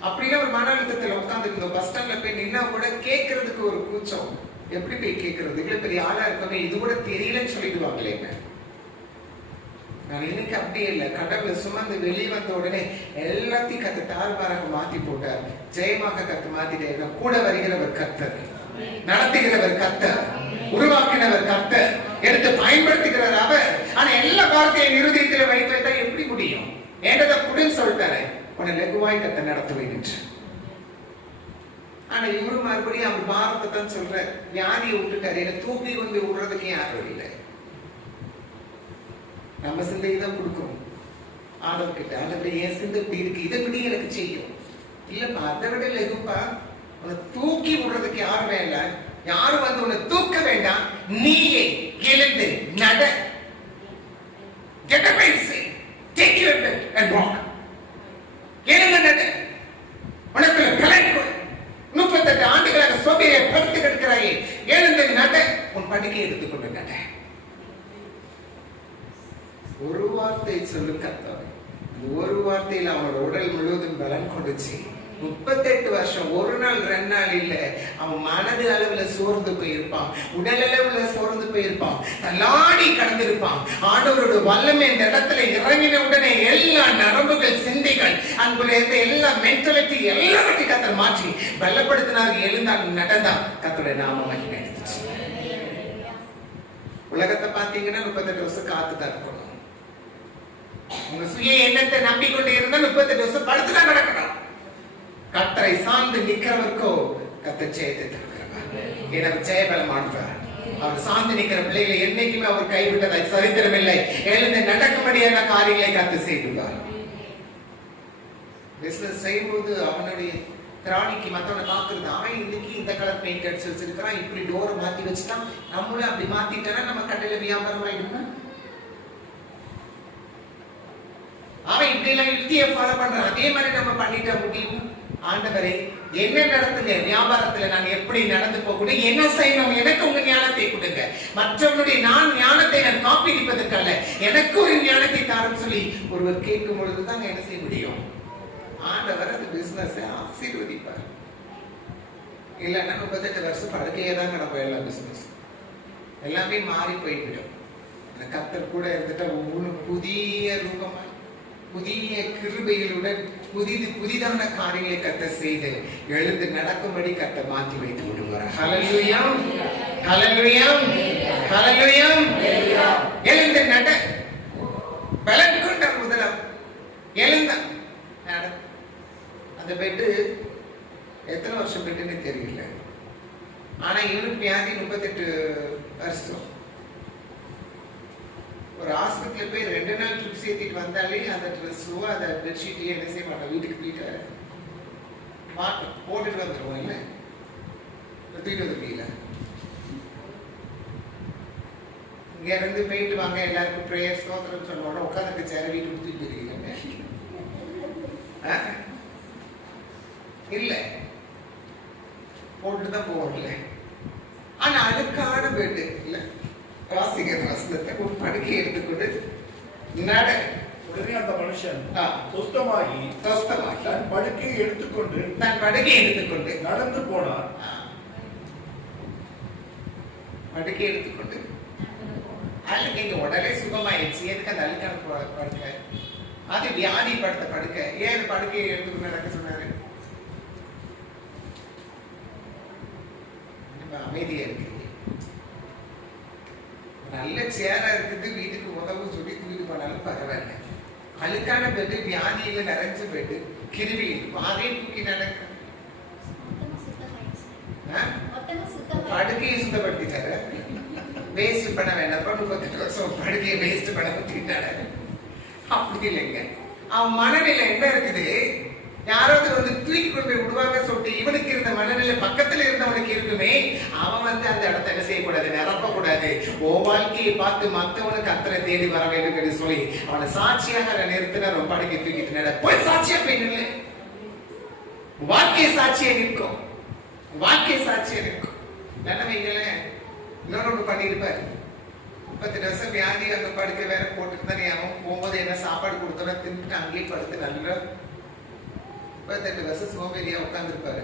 அப்படியே ஒரு மன அழுத்தத்துல உட்கார்ந்து இருந்தோம். பஸ் ஸ்டாண்ட்ல போய் நின்னா கூட கேட்கறதுக்கு ஒரு கூச்சம். எப்படி போய் கேட்கறது? இவ்வளவு பெரிய ஆளா இருக்கவே இது கூட தெரியலன்னு சொல்லிடுவாங்களேங்க. நான் இன்னைக்கு அப்படியே இல்லை. கடவுளை சுமந்து வெளியே வந்த உடனே எல்லாத்தையும் கத்து தாறுமாறாக மாத்தி போட்டார். ஜெயமாக கத்து மாத்திட்டே. கூட வருகிறவர் கர்த்தர், நடத்துகிறவர் கர்த்தர், உருவாக்கினவர் கர்த்தர், எடுத்து பயன்படுத்துகிறவர் அவர். ஆனா எல்லா வார்த்தையை இருதயத்தில் வைத்து வைத்தா எப்படி முடியும்? ஏண்டதை புடின்னு சொல்லிட்டாரு. உன்னை லகுவாய் கத்த நடத்துவேன் என்று. ஆனா இவரு மறுபடியும் அவர் பாரத்தை தான் சொல்ற, வியாதியை விட்டுட்டாரு, என்ன தூக்கி கொண்டு விடுறதுக்கு யாரும் இல்லை. நம்ம சிந்தையை தான் கொடுக்கணும் ஆண்டவர்கிட்ட. ஆண்டவர் என் சிந்தை இப்படி இருக்கு, இதை விட எனக்கு செய்யும். இல்லப்பா அதை விட எதுப்பா, உன்னை தூக்கி விடுறதுக்கு யாரும் வேண்டாம், யாரும் வந்து உன்னை தூக்க வேண்டாம், நீயே எழுந்து நட. Get up and say, take your bed and walk. எழுந்து நட. உனக்கு பலன் கொடு. 38 ஆண்டுகளாக சோம்பேறியை படுத்து கிடக்கிறாயே, எழுந்து நட. உன் படுக்கை எடுத்துக்கொண்டு நட. ஒரு வார்த்தை சொல்லு கர்த்தாவே. ஒரு வார்த்தையில் அவனோட உடல் முழுவதும் பலன் கொடுச்சு. 38 வருஷம், ஒரு நாள் 2 நாள் இல்ல. அவன் மனது அளவுல சோர்ந்து போயிருப்பான், உடல் அளவுல சோர்ந்து போயிருப்பான், தள்ளாடி கடந்திருப்பான். ஆண்டவரோட வல்லமை இந்த இடத்துல இறங்கின உடனே எல்லா நரம்புகள், சிந்தைகள், அங்குள்ள இருந்த எல்லா மென்டாலிட்டி எல்லாவற்றையும் கர்த்தர் மாற்றி பலப்படுத்தினார். எழுந்தால் நடந்தான். கர்த்தருடைய நாமம் மகிமை அடைந்துச்சு. உலகத்தை பார்த்தீங்கன்னா 38 வருஷம் காத்துதான் இருக்கணும். உங்க சுய எண்ணத்தை நம்பிக்கொண்டு இருந்தா 38 வருஷம் படுத்துதான் நடக்கணும். கர்த்தரை சார்ந்து நிக்கிறவர்க்கோ கர்த்தர் ஜெயத்தை தருகிறார். எனக்கு ஜெயபலமானவர். அவர் சார்ந்து நிக்கிற பிள்ளைகளை என்னைக்குமே அவர் கைவிட்டதாய் சரித்திரமில்லை. எழுந்து நடக்கும்படியான காரியங்களை கர்த்தர் செய்துள்ளார். பிசினஸ் செய்யும்போது அவனுடைய திராணிக்கு மத்தவனை காக்குறது, அவன் இன்னைக்கு இந்த கலர் பெயிண்ட் அடிச்சு வச்சிருக்கிறான், இப்படி டோரை மாத்தி வச்சுட்டான், நம்மளும் அப்படி மாத்திட்டா நம்ம கடையில வியாபாரம் ஆயிடுமா? அவன் இப்படி எல்லாம் யுக்தியை ஃபாலோ பண்றான், அதே மாதிரி நம்ம பண்ணிட்டா முடியும்? ஆண்டவரே என்ன நடத்துங்க, வியாபாரத்துல நான் எப்படி நடந்து போகணும், என்ன செய்யணும், எனக்கு உங்க ஞானத்தை கொடுங்க. மற்றவனுடைய நான் ஞானத்தை நான் காப்பி அடிப்பதற்கல்ல, எனக்கு ஒரு ஞானத்தை தாரும் சொல்லி ஒருவர் கேட்கும் பொழுதுதான் என்ன செய்ய முடியும்? ஆண்டவர் அந்த பிசினஸ் ஆசீர்வதிப்பார். இல்லைன்னா 38 வருஷம் படுக்கையே தான் கிடப்போம். எல்லா பிசினஸ் எல்லாமே மாறி போய்விடும். அந்த கர்த்தர் கூட இருந்துட்டா ஒவ்வொரு புதிய ரூபமா, புதிய கிருபைகளுடன் புதிதான காரியங்களை கர்த்தர் செய்து எழுந்து நடக்கும்படி கர்த்தர் மாற்றி வைத்து விடுவார். ஹல்லேலூயா, ஹல்லேலூயா, ஹல்லேலூயா. எழுந்து நட. பலன் கொண்ட முதலாம் எழுந்தான். அந்த பெட்டு எத்தனை வருஷம் பெட்டுன்னு தெரியல. ஆனா இவனுக்கு வியாதி 38 வருஷம். ஒரு ஹாஸ்பிட்டல் போய் 2 நாள் ட்ரிப்ஸ் ஏத்திட்டு வந்தாலே அந்த ட்ரெஸ்ஸோ அந்த பெட்ஷீட்டையும் என்ன செய்ய மாட்டோம், வீட்டுக்கு போயிட்டு மாட்டோம், போட்டுட்டு வந்துடுவோம். இல்லை தூக்கிட்டு வந்துருக்கீங்கள, இங்க இருந்து போயிட்டு வாங்க எல்லாருக்கும் ப்ரேயர் ஸ்தோத்திரம் சொன்னோட உட்காந்துட்டு சேர வீட்டுக்கு தூக்கிட்டு இருக்கீங்க. இல்ல போட்டுதான் போவோம்ல. ஆனா அதுக்கான பெட்டு இல்ல, வாசிக்கிற வசனத்தை ஒரு படுக்கையை எடுத்துக்கொண்டு நட. உடனே அந்த மனுஷன் சொஸ்தமாகி தன் படுக்கையை எடுத்துக்கொண்டு நடந்து போனார். படுக்கையை எடுத்துக்கொண்டு அழுக்கு இங்க உடலே சுகமாயிடுச்சு. எதுக்கு அந்த அழுக்கான படுக்கை? அது வியாதி படுத்த படுக்கை. ஏன் படுக்கையை எடுத்துக்கொண்டு நடக்க சொன்னாரு? அமைதியா இருக்கு, நல்ல சேரா இருக்குது, வீட்டுக்கு உதவு சொல்லி தூக்கிட்டு போனாலும் பரவாயில்ல. அழுக்கான பெட்டு, வியாதியில நிறைஞ்ச பெட்டு, கிருமி அதையும் தூக்கி நடக்க படுக்கையை சுத்தப்படுத்திட்டாரு. வேஸ்ட் பண்ண வேண்டாம். 38 வருஷம் படுக்கையை வேஸ்ட் பண்ண பத்திட்டாரு. அப்படி இல்லைங்க. அவன் மனநிலை என்ன இருக்குது? யாராவது வந்து தூக்கி கொண்டு போய் விடுவாங்க சொல்லிட்டு இவனுக்கு இருந்த மனநிலை பக்கத்துல இருந்தவனுக்கு இருக்குமே, அவன் வந்து அந்த இடத்த என்ன செய்யக்கூடாது, நிரப்பக்கூடாது. ஓ வாழ்க்கையை பார்த்து மற்றவனுக்கு அத்தனை தேடி வர வேண்டும் என்று சொல்லி அவனை சாட்சியாக நிறுத்தின. ரொம்ப படுக்கை தூக்கிட்டு நட போய் சாட்சியா போய் நின்று வாழ்க்கை சாட்சியா நிற்கும், வாழ்க்கை சாட்சியா நிற்கும். நினைவீங்கள இன்னொரு பண்ணிருப்பாரு. 38 வருஷம் வியாதி, அங்க படுக்க வேற போட்டுட்டு தானே அவன் போகும்போது என்ன சாப்பாடு கொடுத்தோன்னா தின்னுட்டு அங்கேயே படுத்து நல்லா 38 வருஷம் சோம்பேறியா உட்கார்ந்துருப்பாரு.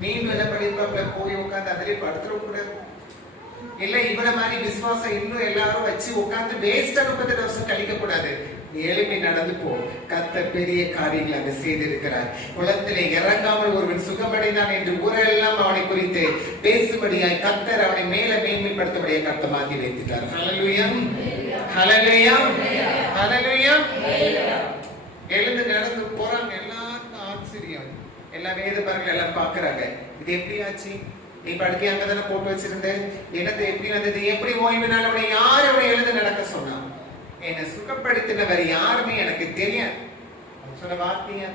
மீன் என்ன பண்ணிருப்பாப்ல, போய் உட்காந்து அதிலே படுத்துட கூடாது. இல்ல இவனை மாதிரி விசுவாசம் இன்னும் எல்லாரும் வச்சு உட்கார்ந்து வேஸ்டா 38 வருஷம் கழிக்க கூடாது. எளிமை நடந்து போ. கர்த்தர் பெரிய காரியங்களை அங்கு செய்திருக்கிறார். குளத்திலே இறங்காமல் ஒருவன் சுகமடைந்தான் என்று ஊரெல்லாம் அவனை குறித்து பேசும்படியாய் கர்த்தர் அவனை மேல மேன்மைப்படுத்தபடியாய் கர்த்தர் மாற்றி வைத்துட்டார். ஹல்லேலூயா, ஹல்லேலூயா, ஹல்லேலூயா. எழுந்து நடந்து போறாங்க. எல்லாருக்கும் ஆச்சரியம். எல்லாம் வேதபாரர்கள் எல்லாம் பாக்குறாங்க. இது எப்படி ஆச்சு? நீ படுக்கை அங்கதானே போட்டு வச்சிருந்த, என்னத்தை எப்படி வந்தது? எப்படி ஓய்வுனால அவனை யார் அவனை எழுந்து நடக்க சொன்னா? என்னை சுகப்படுத்தினவர் யாருமே எனக்கு தெரியாது. சொன்ன வார்த்தையா,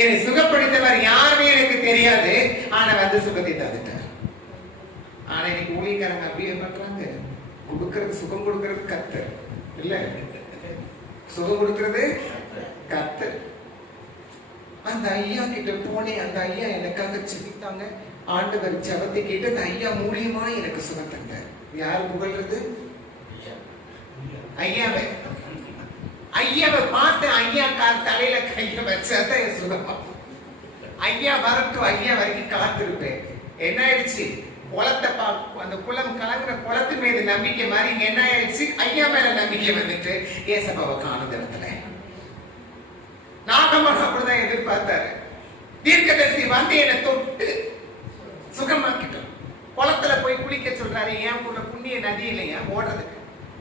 என்னை சுகப்படுத்தினவர் யாருமே எனக்கு தெரியாது. ஆனா வந்து சுகத்தை தந்துட்டார். ஆனா இன்னைக்கு ஊழியக்காரங்க அப்படியே பண்றாங்க. கொடுக்கறது, சுகம் கொடுக்கறது கர்த்தர் இல்ல, சுகம் கொடுக்கறது கர்த்தர். அந்த ஐயா கிட்ட போனேன். அந்த ஐயா எனக்காக செபித்தாங்க. ஆண்டவர் ஜெபத்தை கேட்டு அந்த ஐயா மூலியமா எனக்கு சுகம் தந்தார். யார் புகழ்றது? ஐயாவை. ஐயாவை பார்த்து ஐயா தலையில கைய வச்சாதான் என் சுகமா. ஐயா வரட்டும், ஐயா வரைக்கும் காத்திருப்பேன். என்ன ஆயிடுச்சு? குளத்தை அந்த குளம் கலங்குற குளத்து மீது நம்பிக்கை மாதிரி இங்க என்ன ஆயிடுச்சு? ஐயா மேல நம்பிக்கை வந்துட்டு ஏசப்பாவை காணும் இடத்துல. நாகமாக அப்படிதான் எதிர்பார்த்தாரு. தீர்க்கதரிசி வந்து என்னை தொட்டு சுகமாக்கிட்டோம். குளத்துல போய் குளிக்க சொல்றாரு. ஏன் ஊர்ல புண்ணிய நதி இல்லையா ஓடுறதுக்கு?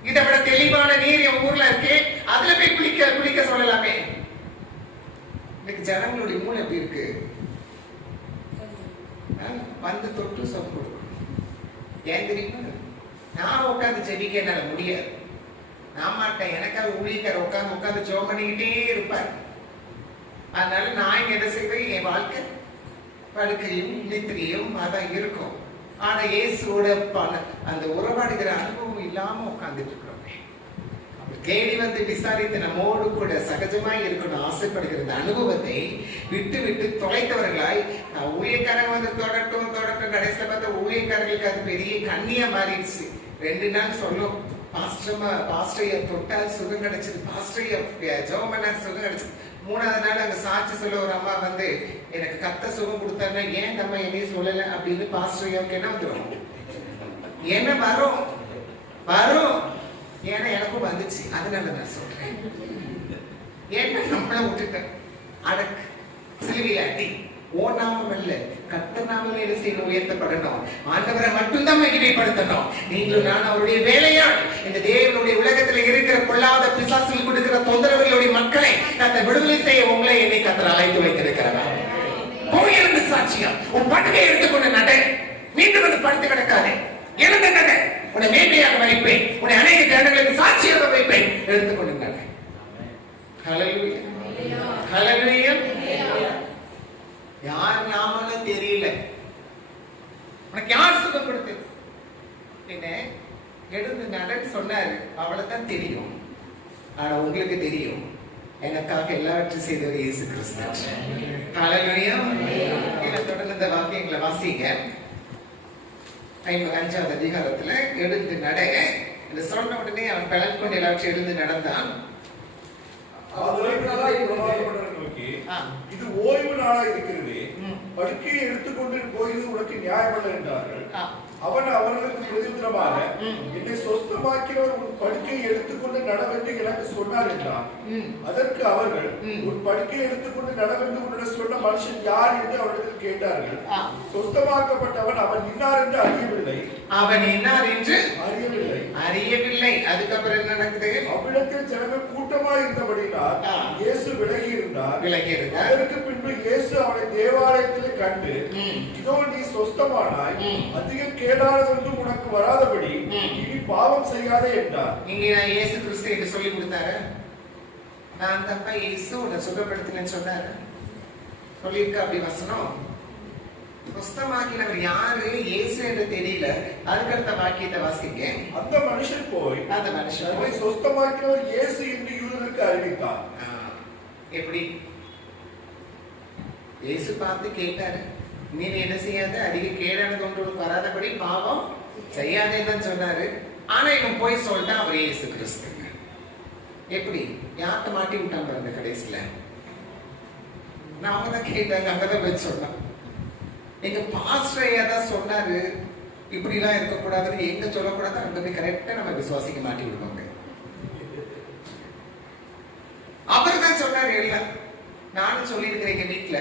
இதை விட தெளிவான நீர் என் ஊர்ல இருக்கு, அதுல போய் குளிக்க சொல்லலாமே. இன்னைக்கு ஜனங்களுடைய மூளை எப்படி இருக்கு? வந்து தொட்டு சுகம் கொடுக்கணும். ஏன் தெரியுமா? நான் உட்காந்து ஜெபிக்க என்னால முடியாது. நான் மாட்டேன். எனக்காக ஊழியக்கார உட்காந்து ஜெபம் பண்ணிக்கிட்டே இருப்பார். அதனால நான் இங்க எதை செய்வேன்? என் வாழ்க்கை படுக்கையும் நித்திரையும் அதான் இருக்கும். ஆனா இயேசுவோட அந்த உறவாடுகிற அனுபவம் இல்லாம உட்கார்ந்துட்டு இருக்கிறோம். தேடி வந்து விசாரித்து நம்மோடு கூட சகஜமாய் இருக்கணும் ஆசைப்படுகிற அந்த அனுபவத்தை விட்டு விட்டு தொலைத்தவர்களாய் ஊழியக்காரங்க வந்து தொடட்டும் கடைசியில பார்த்தா ஊழியக்காரர்களுக்கு அது பெரிய கண்ணியா மாறிடுச்சு. 2 நாள் சொல்லும், பாஸ்டரைய தொட்டால் சுகம் கிடைச்சது, பாஸ்டரைய ஜெபம் பண்ணால் சுகம் கிடைச்சது. 3ஆவது நாள் அங்க சாட்சி சொல்ல ஒரு அம்மா வந்து எனக்கு கத்த சுகம் கொடுத்தாங்க, ஏன் நம்ம என்னையும் சொல்லல அப்படின்னு பாஸ்டரையாவுக்கு என்ன வந்துடும்? என்ன வரும்? ஏன்னா எனக்கும் வந்துச்சு. அதனால நான் சொல்றேன். என்ன நம்மள விட்டுட்டேன் அடக்கு சிலுவையாட்டி ஓ நாமம் இல்ல, கர்த்தர் நாமமே என்ன செய்யணும்? உயர்த்தப்படணும். ஆண்டவரை மட்டும்தான் மகிமைப்படுத்தணும். நீங்களும் நான் அவருடைய வேலையாள். இந்த தேவனுடைய உலகத்துல இருக்கிற பொல்லாத பிசாசுகள் கொடுக்கிற தொந்தரவுகளுடைய மக்களை கர்த்தர் விடுதலை செய்ய உங்களை என்னை கர்த்தர் அழைத்து வைத்திருக்கிறார். போயிருந்து சாட்சியா உன் படுகை எடுத்துக்கொண்டு நட. மீண்டும் வந்து படுத்து கிடக்காதே. எழுந்து நட. உன்னை மேன்மையாக வைப்பேன். உன்னை அநேக ஜனங்களுக்கு சாட்சியாக வைப்பேன். எடுத்துக்கொண்டு நட. ஹல்லேலூயா, ஹல்லேலூயா. யார் நாமன்னு தெரியல. உனக்கு யார் சுகம் கொடுத்தது? என்ன எழுந்து நடன்னு சொன்னாரு, அவ்வளவுதான் தெரியும். ஆனா உங்களுக்கு தெரியும், எனக்காக எல்லாவற்றையும் செய்தவர் இயேசு கிறிஸ்து. ஹல்லேலூயா. தொடர்ந்து இந்த வாக்கியங்களை வாசிங்க. 5வது அதிகாரத்துல எழுந்து நட என்று சொன்ன உடனே அவன் பலன் கொண்டு எல்லாவற்றையும் எழுந்து நடந்தான். இது ஓய்வு நாளா இருக்கிறது, படுக்கையை எடுத்துக்கொண்டு போகிறது உனக்கு நியாயமல்ல என்றார்கள். அவன் அவர்களுக்கு பிரதித்திரமாக, என்னை சொஸ்தமாக்கிறவர் உன் படுக்கையை எடுத்துக்கொண்டு நடவென்று எனக்கு சொன்னார் என்றார். அதற்கு அவர்கள், உன் படுக்கையை எடுத்துக்கொண்டு நடவென்று உன்னிடம் சொன்ன மனுஷன் யார் என்று அவரிடத்தில் கேட்டார்கள். சொஸ்தமாக்கப்பட்டவன் அவன் இன்னார் என்று அறியவில்லை. அறியவில்லை. அதுக்கப்புறம் என்ன நடக்குது? அவ்விடத்தில் ஜனங்கள் கூட்டமாக இருந்தபடினால் இயேசு விலகி இருந்தார். அதற்கு பின்பு இயேசு அவனை தேவாலயத்திலே கண்டு, இதோ நீ சொஸ்தமானாய், அதிக கேடானது உனக்கு வராதபடி இனி பாவம் செய்யாதே என்றார். இங்கே நான் இயேசு கிறிஸ்து என்று சொல்லி கொடுத்தாரு. நான் தப்பா இயேசு உன்னை சுகப்படுத்தினேன்னு சொன்னாரு. சொல்லியிருக்க அப்படி வசனம். சுத்தமாக்கினவர் யாரு? இயேசு என்று தெரியல. அதுக்கடுத்த வாக்கியத்தை வாசிங்க. அந்த மனுஷன் போய் சுத்தமாக்கினவர் இயேசு என்று யூதருக்கு அறிவித்தார். எப்படி? இயேசு பார்த்து கேட்டாரு, நீ என்ன செய்யாத, அதிக கேடானது ஒன்று வராதபடி பாவம் செய்யாதேன்னு சொன்னாரு. ஆனா இவன் போய் சொல்லிட்டான் அவர் இயேசு கிறிஸ்து. எப்படி? யார்கிட்ட மாட்டி விட்டான் பாருங்க கடைசியில. நான் அவங்கதான் கேட்டாங்க, அங்கதான் போய் சொன்னான். எங்க பாஸ்டர் ஐயா தான் சொன்னாரு இப்படி எல்லாம் இருக்கக்கூடாதுன்னு. எங்க சொல்லக்கூடாது அங்க போய் கரெக்டா நம்ம விசுவாசிக்க மாட்டி விடுவாங்க. அவர் தான் சொன்னாரு எல்லாம். நானும் சொல்லியிருக்கிறேன் எங்க வீட்டுல,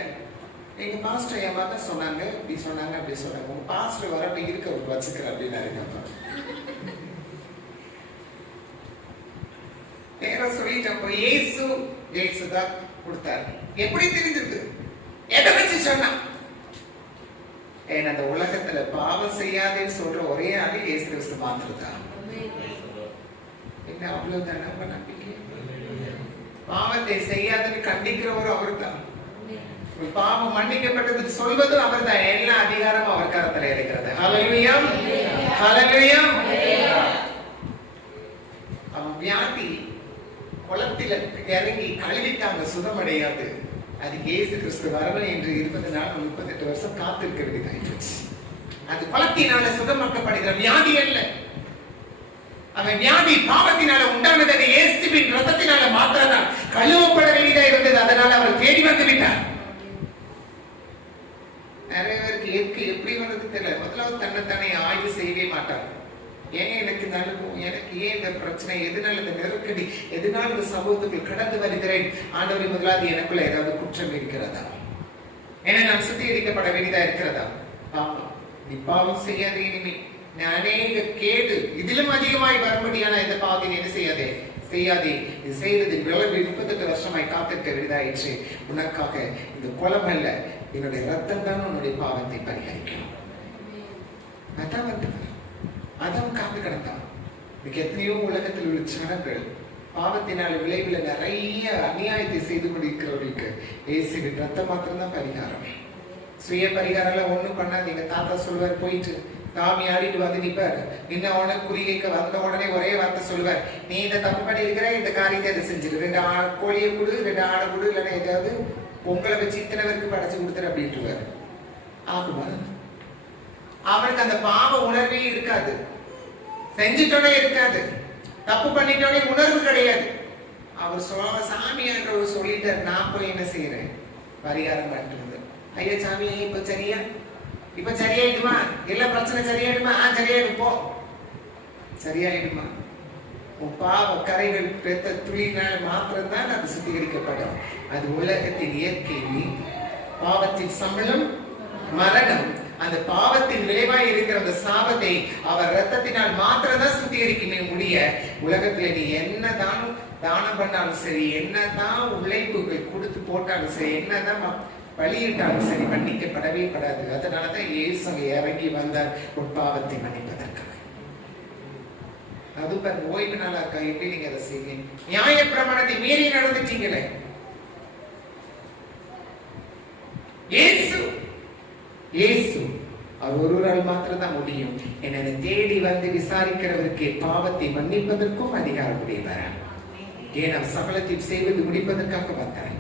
எங்க பாஸ்டர் ஐயா தான் சொன்னாங்க, இப்படி சொன்னாங்க, அப்படி சொன்னாங்க. உங்க பாஸ்டர் வர அப்படி இருக்க ஒரு வச்சுக்கிற அப்படின்னாரு. நேரம் சொல்லிட்டப்போ இயேசு தான் கொடுத்தாரு. எப்படி தெரிஞ்சிருக்கு? எதை வச்சு சொன்னா? ஏன் அந்த உலகத்துல பாவம் செய்யாதேன்னு சொல்ற ஒரே ஆளு இயேசு கிறிஸ்து மாத்திரம்தான். என்ன அவ்வளவுதானே உங்க நம்பிக்கை? பாவத்தை செய்யாதுன்னு கண்டிக்கிறவரும் அவர் தான். பாவம் மன்னிக்கப்பட்டது சொல்வதும் அவர் தான். எல்லா அதிகாரமும் அவர் கரத்துல இருக்கிறது. ஹல்லேலூயா, ஹல்லேலூயா. அவன் வியாதி குளத்தில இறங்கி கழுவிட்டாங்க, சுகமடையாது. அதுக்கு இயேசு கிறிஸ்து வரணும் என்று 20 நாள் 38 வருஷம் காத்திருக்க வேண்டியதாயிடுச்சு. அது குளத்தினால சுகமாக்கப்படுகிற வியாதி அல்ல. அவன் வியாதி பாவத்தினால உண்டானது. அது இயேசுவின் ரத்தத்தினால மாத்திரம்தான் கழுவப்பட வேண்டியதா இருந்தது. அதனால அவர் தேடி வந்து விட்டார். நிறைய பேருக்கு இயற்கை எப்படி வந்தது தெரியல. முதல்ல தன்னைத்தானே ஆய்வு செய்யவே மாட்டார். ஏன் எனக்கு இந்த அனுபவம், எனக்கு ஏன் இந்த பிரச்சனை, எதனால இந்த நெருக்கடி, எதனால இந்த சமூகத்துக்குள் கடந்து வருகிறேன்? ஆண்டவரை முதலாவது எனக்குள்ள ஏதாவது குற்றம் இருக்கிறதா? ஏன்னா நான் சுத்திகரிக்கப்பட வேண்டியதா இருக்கிறதா? ஆமா, நீ பாவம் செய்யாதே. இனிமே அநேக கேடு இதிலும் அதிகமாய் வரும்படியான இந்த பாவத்தை என்ன செய்யாதே, செய்யாதே. இது செய்தது விளைவு 38 வருஷமாய் காத்திருக்க வேண்டியதாயிற்று. உனக்காக இந்த குளம் அல்ல, என்னுடைய ரத்தம் தான் உன்னுடைய பாவத்தை பரிகரிக்கும். அதான் வந்து அதான் காத்து கிடந்தான். இன்னைக்கு எத்தனையோ உலகத்தில் உள்ள ஜனங்கள் பாவத்தினால விளைவுல நிறைய அநியாயத்தை செய்து கொண்டிருக்கிறவர்களுக்கு இயேசுவின் ரத்தம் மாத்திரம்தான் பரிகாரம். சுய பரிகாரம் ஒண்ணும் பண்ணாதீங்க. தாத்தா சொல்வார், போயிட்டு தாமி ஆடிட்டு வந்து நிப்பார். நின்ன உடனே குறிகைக்கு வந்த உடனே ஒரே வார்த்தை சொல்லுவார், நீ இந்த தப்பு பண்ணி இருக்கிற, இந்த காரியத்தை அதை செஞ்சிரு. 2 கோழியை கொடு, 2 ஆடை கொடு, இல்லைன்னா ஏதாவது பொங்கலை வச்சு இத்தனை பேருக்கு படைச்சு கொடுத்துரு அப்படின்ட்டுவார். ஆகுமா? அவனுக்கு அந்த பாவ உணர்வே இருக்காது. செஞ்சிட்டோனே இருக்காது. தப்பு பண்ணிட்டோனே உணர்வு கிடையாது. அவர் சாமியார் சொல்லிட்டார், நான் போய் என்ன செய்யறேன், பரிகாரம் பண்ணிட்டு. ஐயா சாமி, இப்ப சரியா, இப்ப சரியாயிடுமா, எல்லா பிரச்சனை சரியாயிடுமா? சரியாயிடும், போ. சரியாயிடுமா? உன் பாவ கரைகள் பெத்த துளினால மாத்திரம்தான் அது சுத்திகரிக்கப்படும். அது உலகத்தின் இயற்கை. பாவத்தின் சம்பளம் மரணம். அந்த பாவத்தின் விளைவாய் இருக்கிற அந்த சாபத்தை அவர் ரத்தத்தினால் மாத்திரம்தான் சுத்திகரிக்கவே முடிய. உலகத்துல நீ என்னதான் தானம் பண்ணாலும் சரி, என்னதான் உழைப்புகள் கொடுத்து போட்டாலும் சரி, என்னதான் பலியிட்டாலும் சரி, மன்னிக்கப்படவே படாது. அதனாலதான் இயேசு இறங்கி வந்தார் உன் பாவத்தை மன்னிப்பதற்காக. அது பாருங்க, ஓய்வு நாளா இருக்கா, எப்படி நீங்க அதை செய்வீங்க? நியாய பிரமாணத்தை மீறி நடந்துட்டீங்களே. இயேசு அவர் ஒருவரால் மாத்திரம் தான் முடியும். என்னை தேடி வந்து விசாரிக்கிறவருக்கு பாவத்தை மன்னிப்பதற்கும் அதிகாரம் உடையவர். ஏன் அவர் சகலத்தையும் செய்வது முடிப்பதற்காக வந்தார்.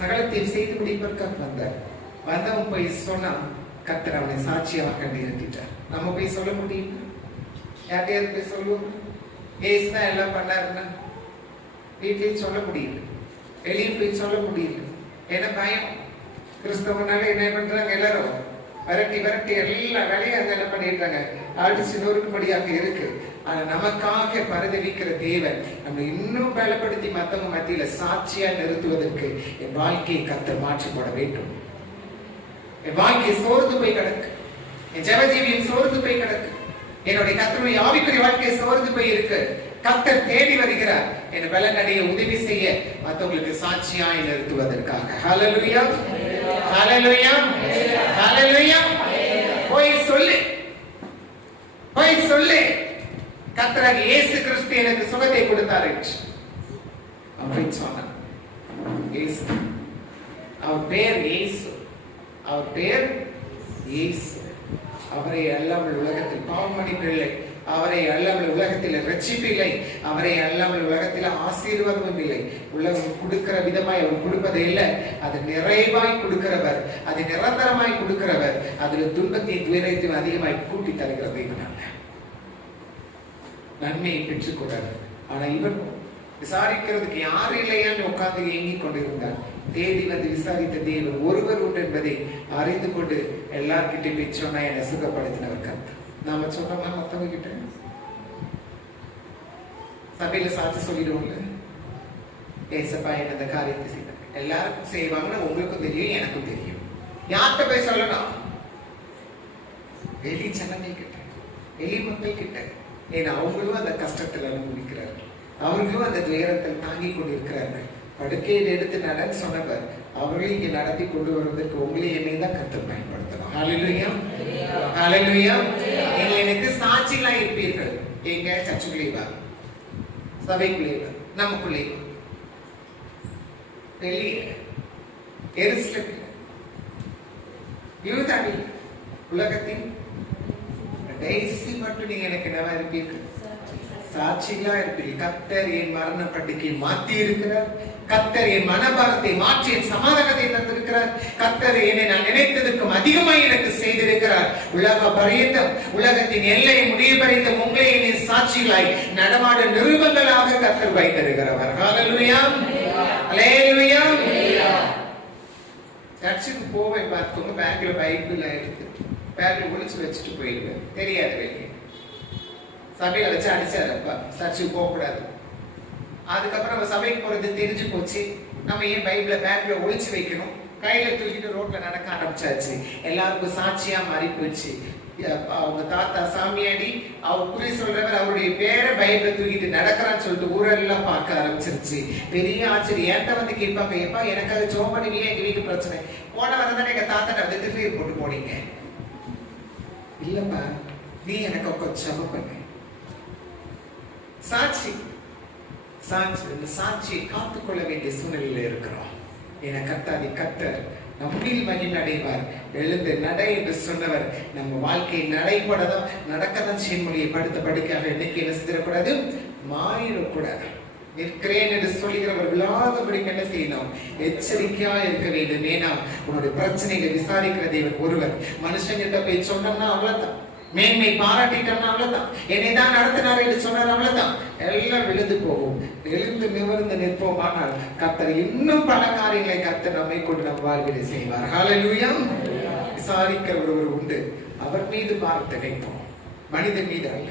சகலத்தையும் செய்து முடிப்பதற்காக வந்தார். வந்தவன் போய் சொன்னா கர்த்தர் அவனை சாட்சியாக நிறுத்திட்டார். நம்ம போய் சொல்ல முடியும்? யார்ட்டையாவது போய் சொல்லுவோம்? ஏசுதான் எல்லாம் பண்ணாருன்னா வீட்லயும் சொல்ல முடியல, வெளியும் போய் சொல்ல முடியல. என்ன பயம்? கிறிஸ்தவனால என்ன பண்றாங்க, எல்லாரும் விரட்டி விரட்டி எல்லா வேலையும் அங்க என்ன பண்ணிடுறாங்க, அடிச்சு நொறுக்கும்படியாக இருக்கு. ஆனா நமக்காக பரிதவிக்கிற தேவன் நம்ம இன்னும் பலப்படுத்தி மத்தவங்க மத்தியில சாட்சியா நிறுத்துவதற்கு என் வாழ்க்கையை கர்த்தர் மாற்றி போட வேண்டும். என் வாழ்க்கை சோர்ந்து போய் கிடக்கு, என் ஜெபஜீவியம் சோர்ந்து போய் கிடக்கு, என்னுடைய கர்த்தருடைய ஆவிக்குரிய வாழ்க்கை சோர்ந்து போய் இருக்கு. கர்த்தர் தேடி வருகிறார் என்னை பலனடைய உதவி செய்ய, மற்றவங்களுக்கு சாட்சியாய் நிறுத்துவதற்காக. ஹல்லேலூயா, ஹல்லேலூயா, ஹல்லேலூயா. போய் சொல்லு, போய் சொல்லு, கர்த்தராகிய இயேசு கிறிஸ்து எனக்கு சுகத்தை கொடுத்தார் அப்படின்னு சொன்னார். இயேசு, அவர் பேர் இயேசு, அவர் பேர் இயேசு. அவரை அல்லாமல் உலகத்தில் பாவமன்னிப்பு இல்லை, அவரை அல்லாமல் உலகத்தில் ரட்சிப்பு இல்லை, அவரை அல்லாமல் உலகத்தில் ஆசீர்வாதமும் இல்லை. உலகம் கொடுக்கிற விதமாய் அவர் கொடுப்பதே இல்லை, அது நிறைவாய் கொடுக்கிறவர், அது நிரந்தரமாய் கொடுக்கிறவர், அதுல துன்பத்தையும் துயரத்தையும் அதிகமாய் கூட்டி தருகிறது. நன்மையை பெற்றுக்கூடாது. ஆனா இவர் விசாரிக்கிறதுக்கு யாரும் இல்லையான்னு உட்கார்ந்து ஏங்கிக் கொண்டிருந்தார். தேடி வந்து விசாரித்த தேவன் ஒருவர் உண்டு என்பதை அறிந்து கொண்டு எல்லார்கிட்ட போய் சொன்னா என்னை சுகப்படுத்தினவர் கர்த்தர். நாம சொன்னோம்னா மத்தவங்க கிட்ட சபையில சாட்சி சொல்லிடுவோம்ல, ஏசப்பா என்ன இந்த காரியத்தை செய்வாங்க, எல்லாருக்கும் செய்வாங்கன்னு உங்களுக்கும் தெரியும், எனக்கும் தெரியும். யார்கிட்ட போய் சொல்லணும்? வெளி ஜனங்கள் கிட்ட, வெளி மக்கள் கிட்ட. ஏன்னா அவங்களும் அந்த கஷ்டத்தில் அனுபவிக்கிறார்கள், அவர்களும் அந்த துயரத்தில் தாங்கிக் கொண்டிருக்கிறார்கள். படுக்கையில் எடுத்து நடன்னு சொன்னவர் அவர்களை இங்கே நடத்தி கொண்டு வருவதற்கு உங்களை என்னை தான் கர்த்தர் பயன்படுத்தணும். ஹல்லேலூயா, ஹல்லேலூயா. நீங்கள் எனக்கு சாட்சிகளா இருப்பீர்கள். எங்க சர்ச்சுக்குள்ளே வா, சபைக்குள்ளே வா, நமக்குள்ளே வெளியே எருசலேமில் யூதாவில் உலகத்தின் கடைசி மட்டும் நீங்க எனக்கு என்னவா இருப்பீர்கள்? சாட்சிகளா இருப்பீர்கள். கர்த்தர் என் மரண படுக்கையை மாற்றி இருக்கிறார். கர்த்தர் என் மனபாரத்தை மாற்றி என் சமாதானத்தை தந்திருக்கிறார். கர்த்தர் என்னை நான் நினைத்ததற்கும் அதிகமாக எனக்கு செய்திருக்கிறார். உலக பரியந்தம், உலகத்தின் எல்லை முடிய பரியந்தம் உங்களை என்னை சாட்சிகளாய் நடமாட நிருபங்களாக கர்த்தர் வைத்திருக்கிறவர். ஹல்லேலூயா, ஹல்லேலூயா. சர்ச்சுக்கு போவேன் பார்த்துக்கோங்க, பேக்ல பைபிள் எடுத்து பேக்ல ஒளிச்சு வச்சுட்டு போயிடுவேன். தெரியாது வெளியே. சபையில வச்சு அடிச்சாருப்பா, சர்ச்சுக்கு போகக்கூடாது. அதுக்கப்புறம் சபைக்கு போறது தெரிஞ்சு போச்சு. நம்ம ஏன் பைபிளை பேக்ல ஒளிச்சு வைக்கணும்? கையில தூக்கிட்டு ரோட்ல நடக்க ஆரம்பிச்சாச்சு. எல்லாருக்கும் சாட்சியா மாறி போச்சு. அவங்க தாத்தா சாமியாடி அவர் குறி சொல்றவர் அவருடைய பேரை பைபிளை தூக்கிட்டு நடக்கிறான்னு சொல்லிட்டு ஊரெல்லாம் பார்க்க ஆரம்பிச்சிருச்சு. பெரிய ஆச்சரியம். ஏன்ட்ட வந்து கேட்பாங்க, ஏப்பா எனக்காக ஜோம் பண்ணுவீங்க, எங்க வீட்டு பிரச்சனை போன வரதானே எங்க தாத்தா வந்து திருப்பி போட்டு போனீங்க. இல்லப்பா, நீ எனக்கு கொஞ்சம் ஜெபம் பண்ணு. சாட்சி, சாட்சி, இந்த சாட்சியை காத்துக்கொள்ள வேண்டிய சூழ்நிலையில் இருக்கிறோம். என கர்த்தாதி கர்த்தர் நம்மில் மகிமை அடைவார். எழுந்து நடை என்று சொன்னவர் நம்ம வாழ்க்கை நடைபடதான் நடக்கதான் செய்ய முடியும். படுத்த படுக்கையாக இன்னைக்கு என்ன செஞ்சிடக்கூடாது, மாறிடக்கூடாது. நிற்கிறேன் என்று சொல்லுகிறவர் விழாதபடிக்கு என்ன செய்யணும்? எச்சரிக்கையா இருக்க வேண்டும். ஏன்னா உன்னுடைய பிரச்சனைகளை விசாரிக்கிற தேவன் ஒருவர். மனுஷங்கிட்ட போய் சொன்னோம்னா அவ்வளவுதான், மேன்மை பாராட்டிட்டோம்னா அவ்வளவுதான், என்னைதான் நடத்தினார் என்று சொன்னார் அவ்வளவுதான், எல்லாம் விழுந்து போகும். எழுந்து நிமிர்ந்து நிற்போமானால் கர்த்தர் இன்னும் பல காரியங்களை கர்த்தர் நம்மை கொண்டு நம் வாழ்விலை செய்வார். ஹல்லேலூயா. விசாரிக்கிற ஒருவர் உண்டு. அவர் மீது பாரத்தை வைப்போம், மனிதன் மீது அல்ல.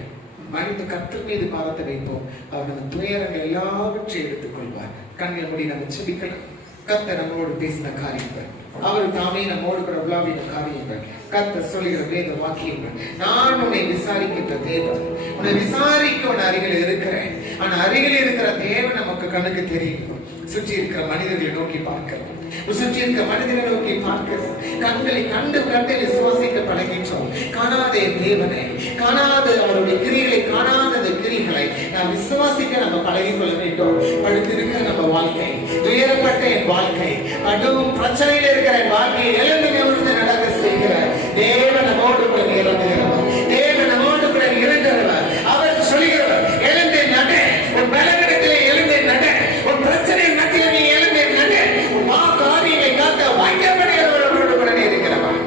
மனித கர்த்தர் மீது பாரத்தை வைப்போம். அவர் நம்ம துயரங்கள் எல்லாவற்றையும் எடுத்துக் கொள்வார். கண்கள் மூடி நம்ம செபிக்கலாம். கர்த்தர் நம்மோடு பேசின காரியங்கள், அவர் தாமே நம்மோடு பிரபலாவின காரியங்கள், கர்த்தர் சொல்லுகிற வேத வாக்கியங்கள். நான் உன்னை விசாரிக்கின்ற தேவன், உன்னை விசாரிக்க உன் அருகில் இருக்கிறேன். ஆனா அருகில் இருக்கிற தேவன் நமக்கு கண்ணுக்கு தெரியும். சுற்றி இருக்கிற மனிதர்களை நோக்கி பார்க்கிறோம், சுற்றி இருக்கிற மனிதர்களை நோக்கி பார்க்கிறோம். கண்களை கண்டு கண்களை சுவாசிக்க பழகின்றோம். காணாத தேவனை, காணாத அவருடைய கிரிகளை, காணாத கிரிகளை நாம் விசுவாசிக்க நம்ம பழகிக் கொள்ள வேண்டும். படுத்திருக்கிற நம்ம வாழ்க்கை, துயரப்பட்ட என் வாழ்க்கை, அதுவும் பிரச்சனையில் இருக்கிற என் வாழ்க்கையை எழுந்து நிமிர்ந்து நடக்க செய்கிற தேவன் நம்மோடு கூட இறங்குகிறவர். தேவன் நம்மோடு கூட இறங்குகிறவர். அவர் சொல்லுகிறவர், எழுந்து நட, உன் பலனிடத்திலே எழுந்து நட, உன் பிரச்சனை மத்தியில் நீ எழுந்து நட, உன் காரியங்களை காக்க வாய்க்கப்படுகிறவர் அவரோடு கூட இருக்கிறவர்.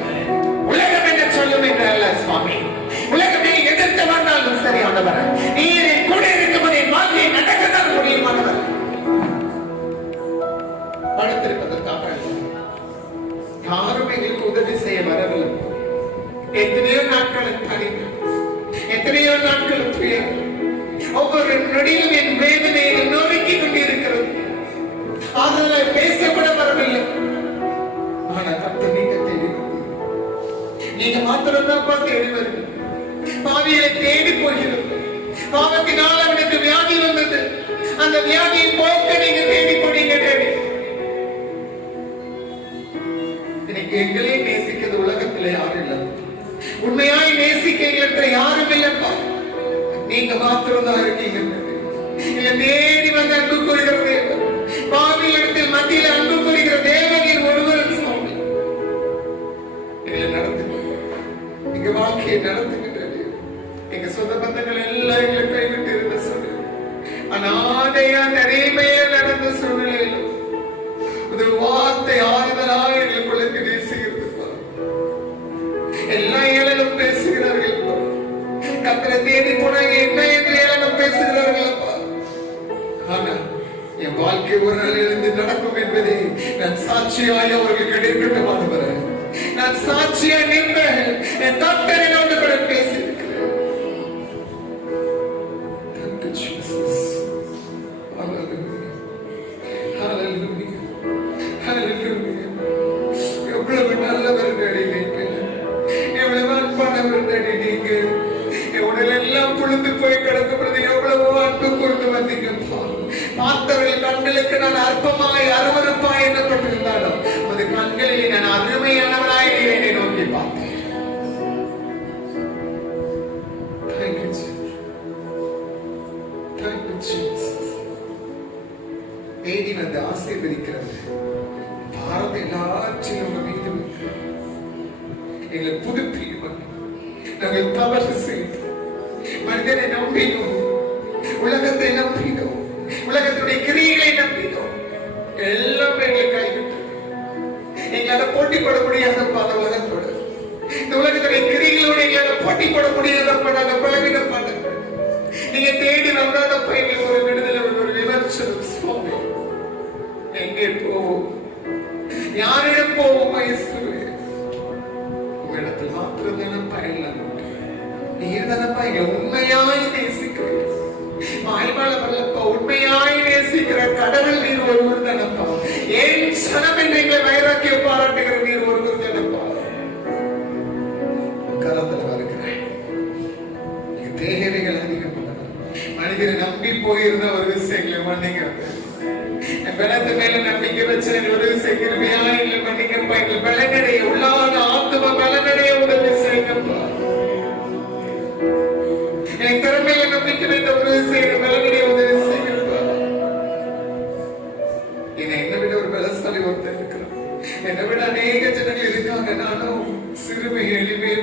உலகம் என்ன சொல்லும் என்று அல்ல சுவாமி, உலகமே எதிர்த்து வந்தாலும் சரியானவர், நீரை கூட இருக்கும்போது வாழ்க்கையை நடக்கத்தான் முடியுமானவர். படுத்திருப்பதற்காக யாரும் எங்களுக்கு உதவி செய்ய வரவில்லை. எத்தனையோ நாட்கள் தனிமை, எத்தனையோ நாட்கள் துயர், ஒவ்வொரு நொடியும் என் வேதனையை நொறுக்கி கொண்டிருக்கிறது. அதனால பேசக்கூட வரவில்லை. ஆனா கர்த்தர் நீங்க தேடி வந்தீங்க. நீங்க மாத்திரம்தான் தேடி வருவீங்க. பாவியை தேடி போகிறது. பாவத்தினால் அவனுக்கு வியாதி வந்தது. அந்த வியாதியை போக்க நீங்க தேடி போனீங்க. எங்களே நேசிக்கிறது உலகத்துல யாரும் இல்லை. உண்மையாய் நேசிக்க யாரும் இல்லப்பா, நீங்க மாத்திரம்தான் இருக்கீங்க. தேடி வந்து அன்பு கூறுகிறது பாவியிடத்தில் மத்தியில் அன்பு கூறுகிற தேவனின் ஒருவர் சுவாமி. எங்களை நடத்துங்க, எங்க வாழ்க்கையை நடத்துகின்றது. எங்க சொந்த பந்தங்கள் எல்லாம் எங்களை கைவிட்டு இருந்த சூழ்நிலை, அநாதையா நிறைமையா நடந்த சூழ்நிலையில் ஒரு வார்த்தை ஆறுதலாக எங்களுக்குள்ள நேசிக்கிறது. எல்லா ஏளனம் பேசுகிறார்கள். கர்த்தரை தேடி போனாங்க என்ன என்று ஏளனம் பேசுகிறார்கள். ஆனா என் வாழ்க்கை ஒரு நாள் எழுந்து நடக்கும் என்பதை நான் சாட்சியாய் அவர்கள் கிடைக்கட்டும். நான் சாட்சியா நின்ற என் கர்த்தரோடு கூட பேசியிருக்கிறேன். எவ்வளவு நல்லவர் நீங்க, எவ்வளவு அன்பானவர் நீங்க. உடல் எல்லாம் புழுந்து போய் கிடக்கப்படுது. எவ்வளவோ அன்பு கொண்டு வந்தீங்க. பார்த்தவர்கள் கண்களுக்கு நான் அற்பமாய் அருவருப்பாய் எண்ணப்பட்டிருந்தாலும் அது கண்களில் நான் அருமையானவனாய் நீர் என்னை நோக்கி பார்த்தேன். Thank you, Jesus. Thank you, Jesus. தேடி வந்து ஆசீர்வதிக்கிறது பாரத எல்லாற்றிலும் உங்க மீது எங்களை புதுப்பியும். நாங்கள் தவறு செய்தோம், மனிதனை நம்பினோம், உலகத்தை நம்பினோம், உலகத்துடைய கிரியைகளை நம்பினோம், எல்லாம் எங்களை கைவிட்டது. எங்களால போட்டி போட முடியாதப்பா அந்த உலகத்தோடு, இந்த உலகத்துடைய கிரிகளோடு எங்களால போட்டி போட முடியாதப்பா நாங்கள் பலவீனப்பா. நீங்க தேடி வந்தாதப்பா எங்களுக்கு ஒரு விடுதலை, ஒரு விமர்சனம். சுவாமி எங்கே போவோம், யாரிடம் போவோம்? உங்களிடத்தில் மாத்திரம் தானப்பா எல்லாம் நீர் தானப்பா எங்களை உண்மையாய் நேசிக்கிறீர். மாய்மால வல்லப்பா உண்மையாய் நேசிக்கிற கடவுள் நீர் ஒருவர் தானப்பா. ஏன் சனம் என்று எங்களை வைராக்கிய பாராட்டுகிற நீர் ஒருவர் தானப்பா. கரத்துல வருகிறேன். நீங்க தேவைகள் அதிகம் மனிதரை நம்பி போயிருந்த ஒரு விஷயங்களை மன்னிக்கிறது. பலத்து மேல நம்பிக்கை வச்ச ஒரு விஷயமா இல்லை மன்னிக்கப்பா. எங்கள் பலனடைய உள்ளான ஆத்ம பலனடைய உதவி செய்யப்பா. என் திறமையில நம்பிக்கை வைத்த ஒரு விஷயம் பலனடைய உதவி செய்யப்பா. என்னை விட ஒரு பலசாலி ஒருத்தர் இருக்கிறான். என்னை விட அநேக ஜனங்கள் இருக்காங்க. நானும் சிறுமை எளிமையை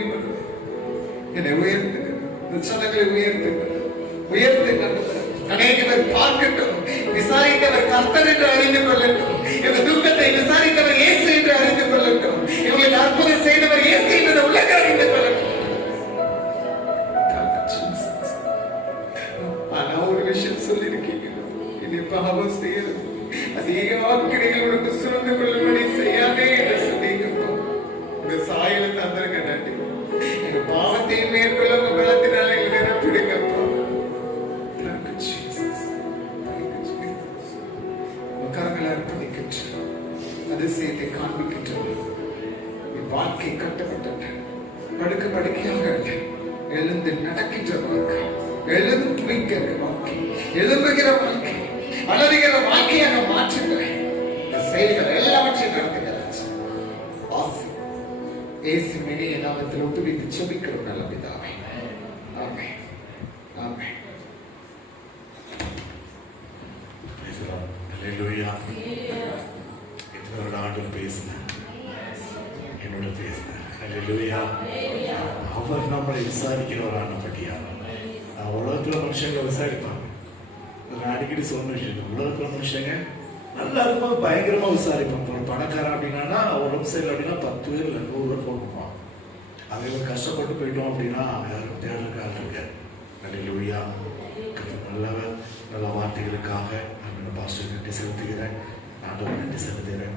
என்னை உயர்த்துகிறேன். இந்த ஜனங்களை உயர்த்துகிறேன். அநேக பேர் பார்க்கட்டும், விசாரித்தவர் கர்த்தர் என்று அறிந்து கொள்ளட்டும். இந்த துக்கத்தை விசாரித்தவர் இயேசு என்று அறிந்து கொள்ளட்டும். இவங்களுக்கு அற்புதம் செய்தவர் இயேசு என்று உலகம் அறிந்து கொள்ளட்டும். ஆனா ஒரு விஷயம் சொல்லியிருக்கீங்க, இனி பாவம் செய்யறது அதிக வாக்கினைகள் உனக்கு சுரந்து கொள்ளும்படி செய்யாதே என்று சொன்னீங்கப்பா. உங்க சாயலை தந்திருக்க நன்றி. எங்க பாவத்தை மேற்கொள்ள உங்க பலத்தினால எங்களை நிரப்பிடுங்கப்பா. கரங்களை அர்ப்பணிக்கின்றோம், அதிசயத்தை காண்பிக்கின்றோம். வாழ்க்கை கட்டப்பட்ட படுக்க படுக்கையாக எழுந்து நடக்கின்ற வாழ்க்கை, எழுந்து வைக்கிற வாழ்க்கை, எழும்புகிற வாழ்க்கை, வளருகிற வாழ்க்கையாக மாற்றுகிறேன். இந்த செயல்கள் எல்லாவற்றையும் நடத்துகிறார். ஆசி இயேசுவின் இனிய நாமத்தில் ஒப்புவித்து செபிக்கிறோம் நல்ல பிதாவே. ஆமென். ஆமென். ஹல்லேலூயா. இத்தனை ஆண்டு பேசினேன், என்னோட பேசினேன். ஹல்லேலூயா. அவர் நம்மளை விசாரிக்கிறவரானபடியா. உலகத்துல மனுஷங்க விசாரிப்பாங்க. நான் அடிக்கடி சொன்ன விஷயம், உலகத்துல மனுஷங்க நல்லா இருக்கும்போது பயங்கரமா விசாரிப்பாங்க. ஒரு பணக்காரன் அப்படின்னா உடம்பு சரியில்லை அப்படின்னா 10 பேர் இல்லை 100 பேர் போட்டுப்பான். அதில் கஷ்டப்பட்டு போயிட்டோம் அப்படின்னா யாரும் தேடுறதுக்காக இருக்க. ஹல்லேலூயா. நல்லவர் நல்ல வார்த்தைகளுக்காக பாஸ்டர் நன்றி செலுத்துகிறேன். ஆண்டவர் நன்றி செலுத்துகிறேன்.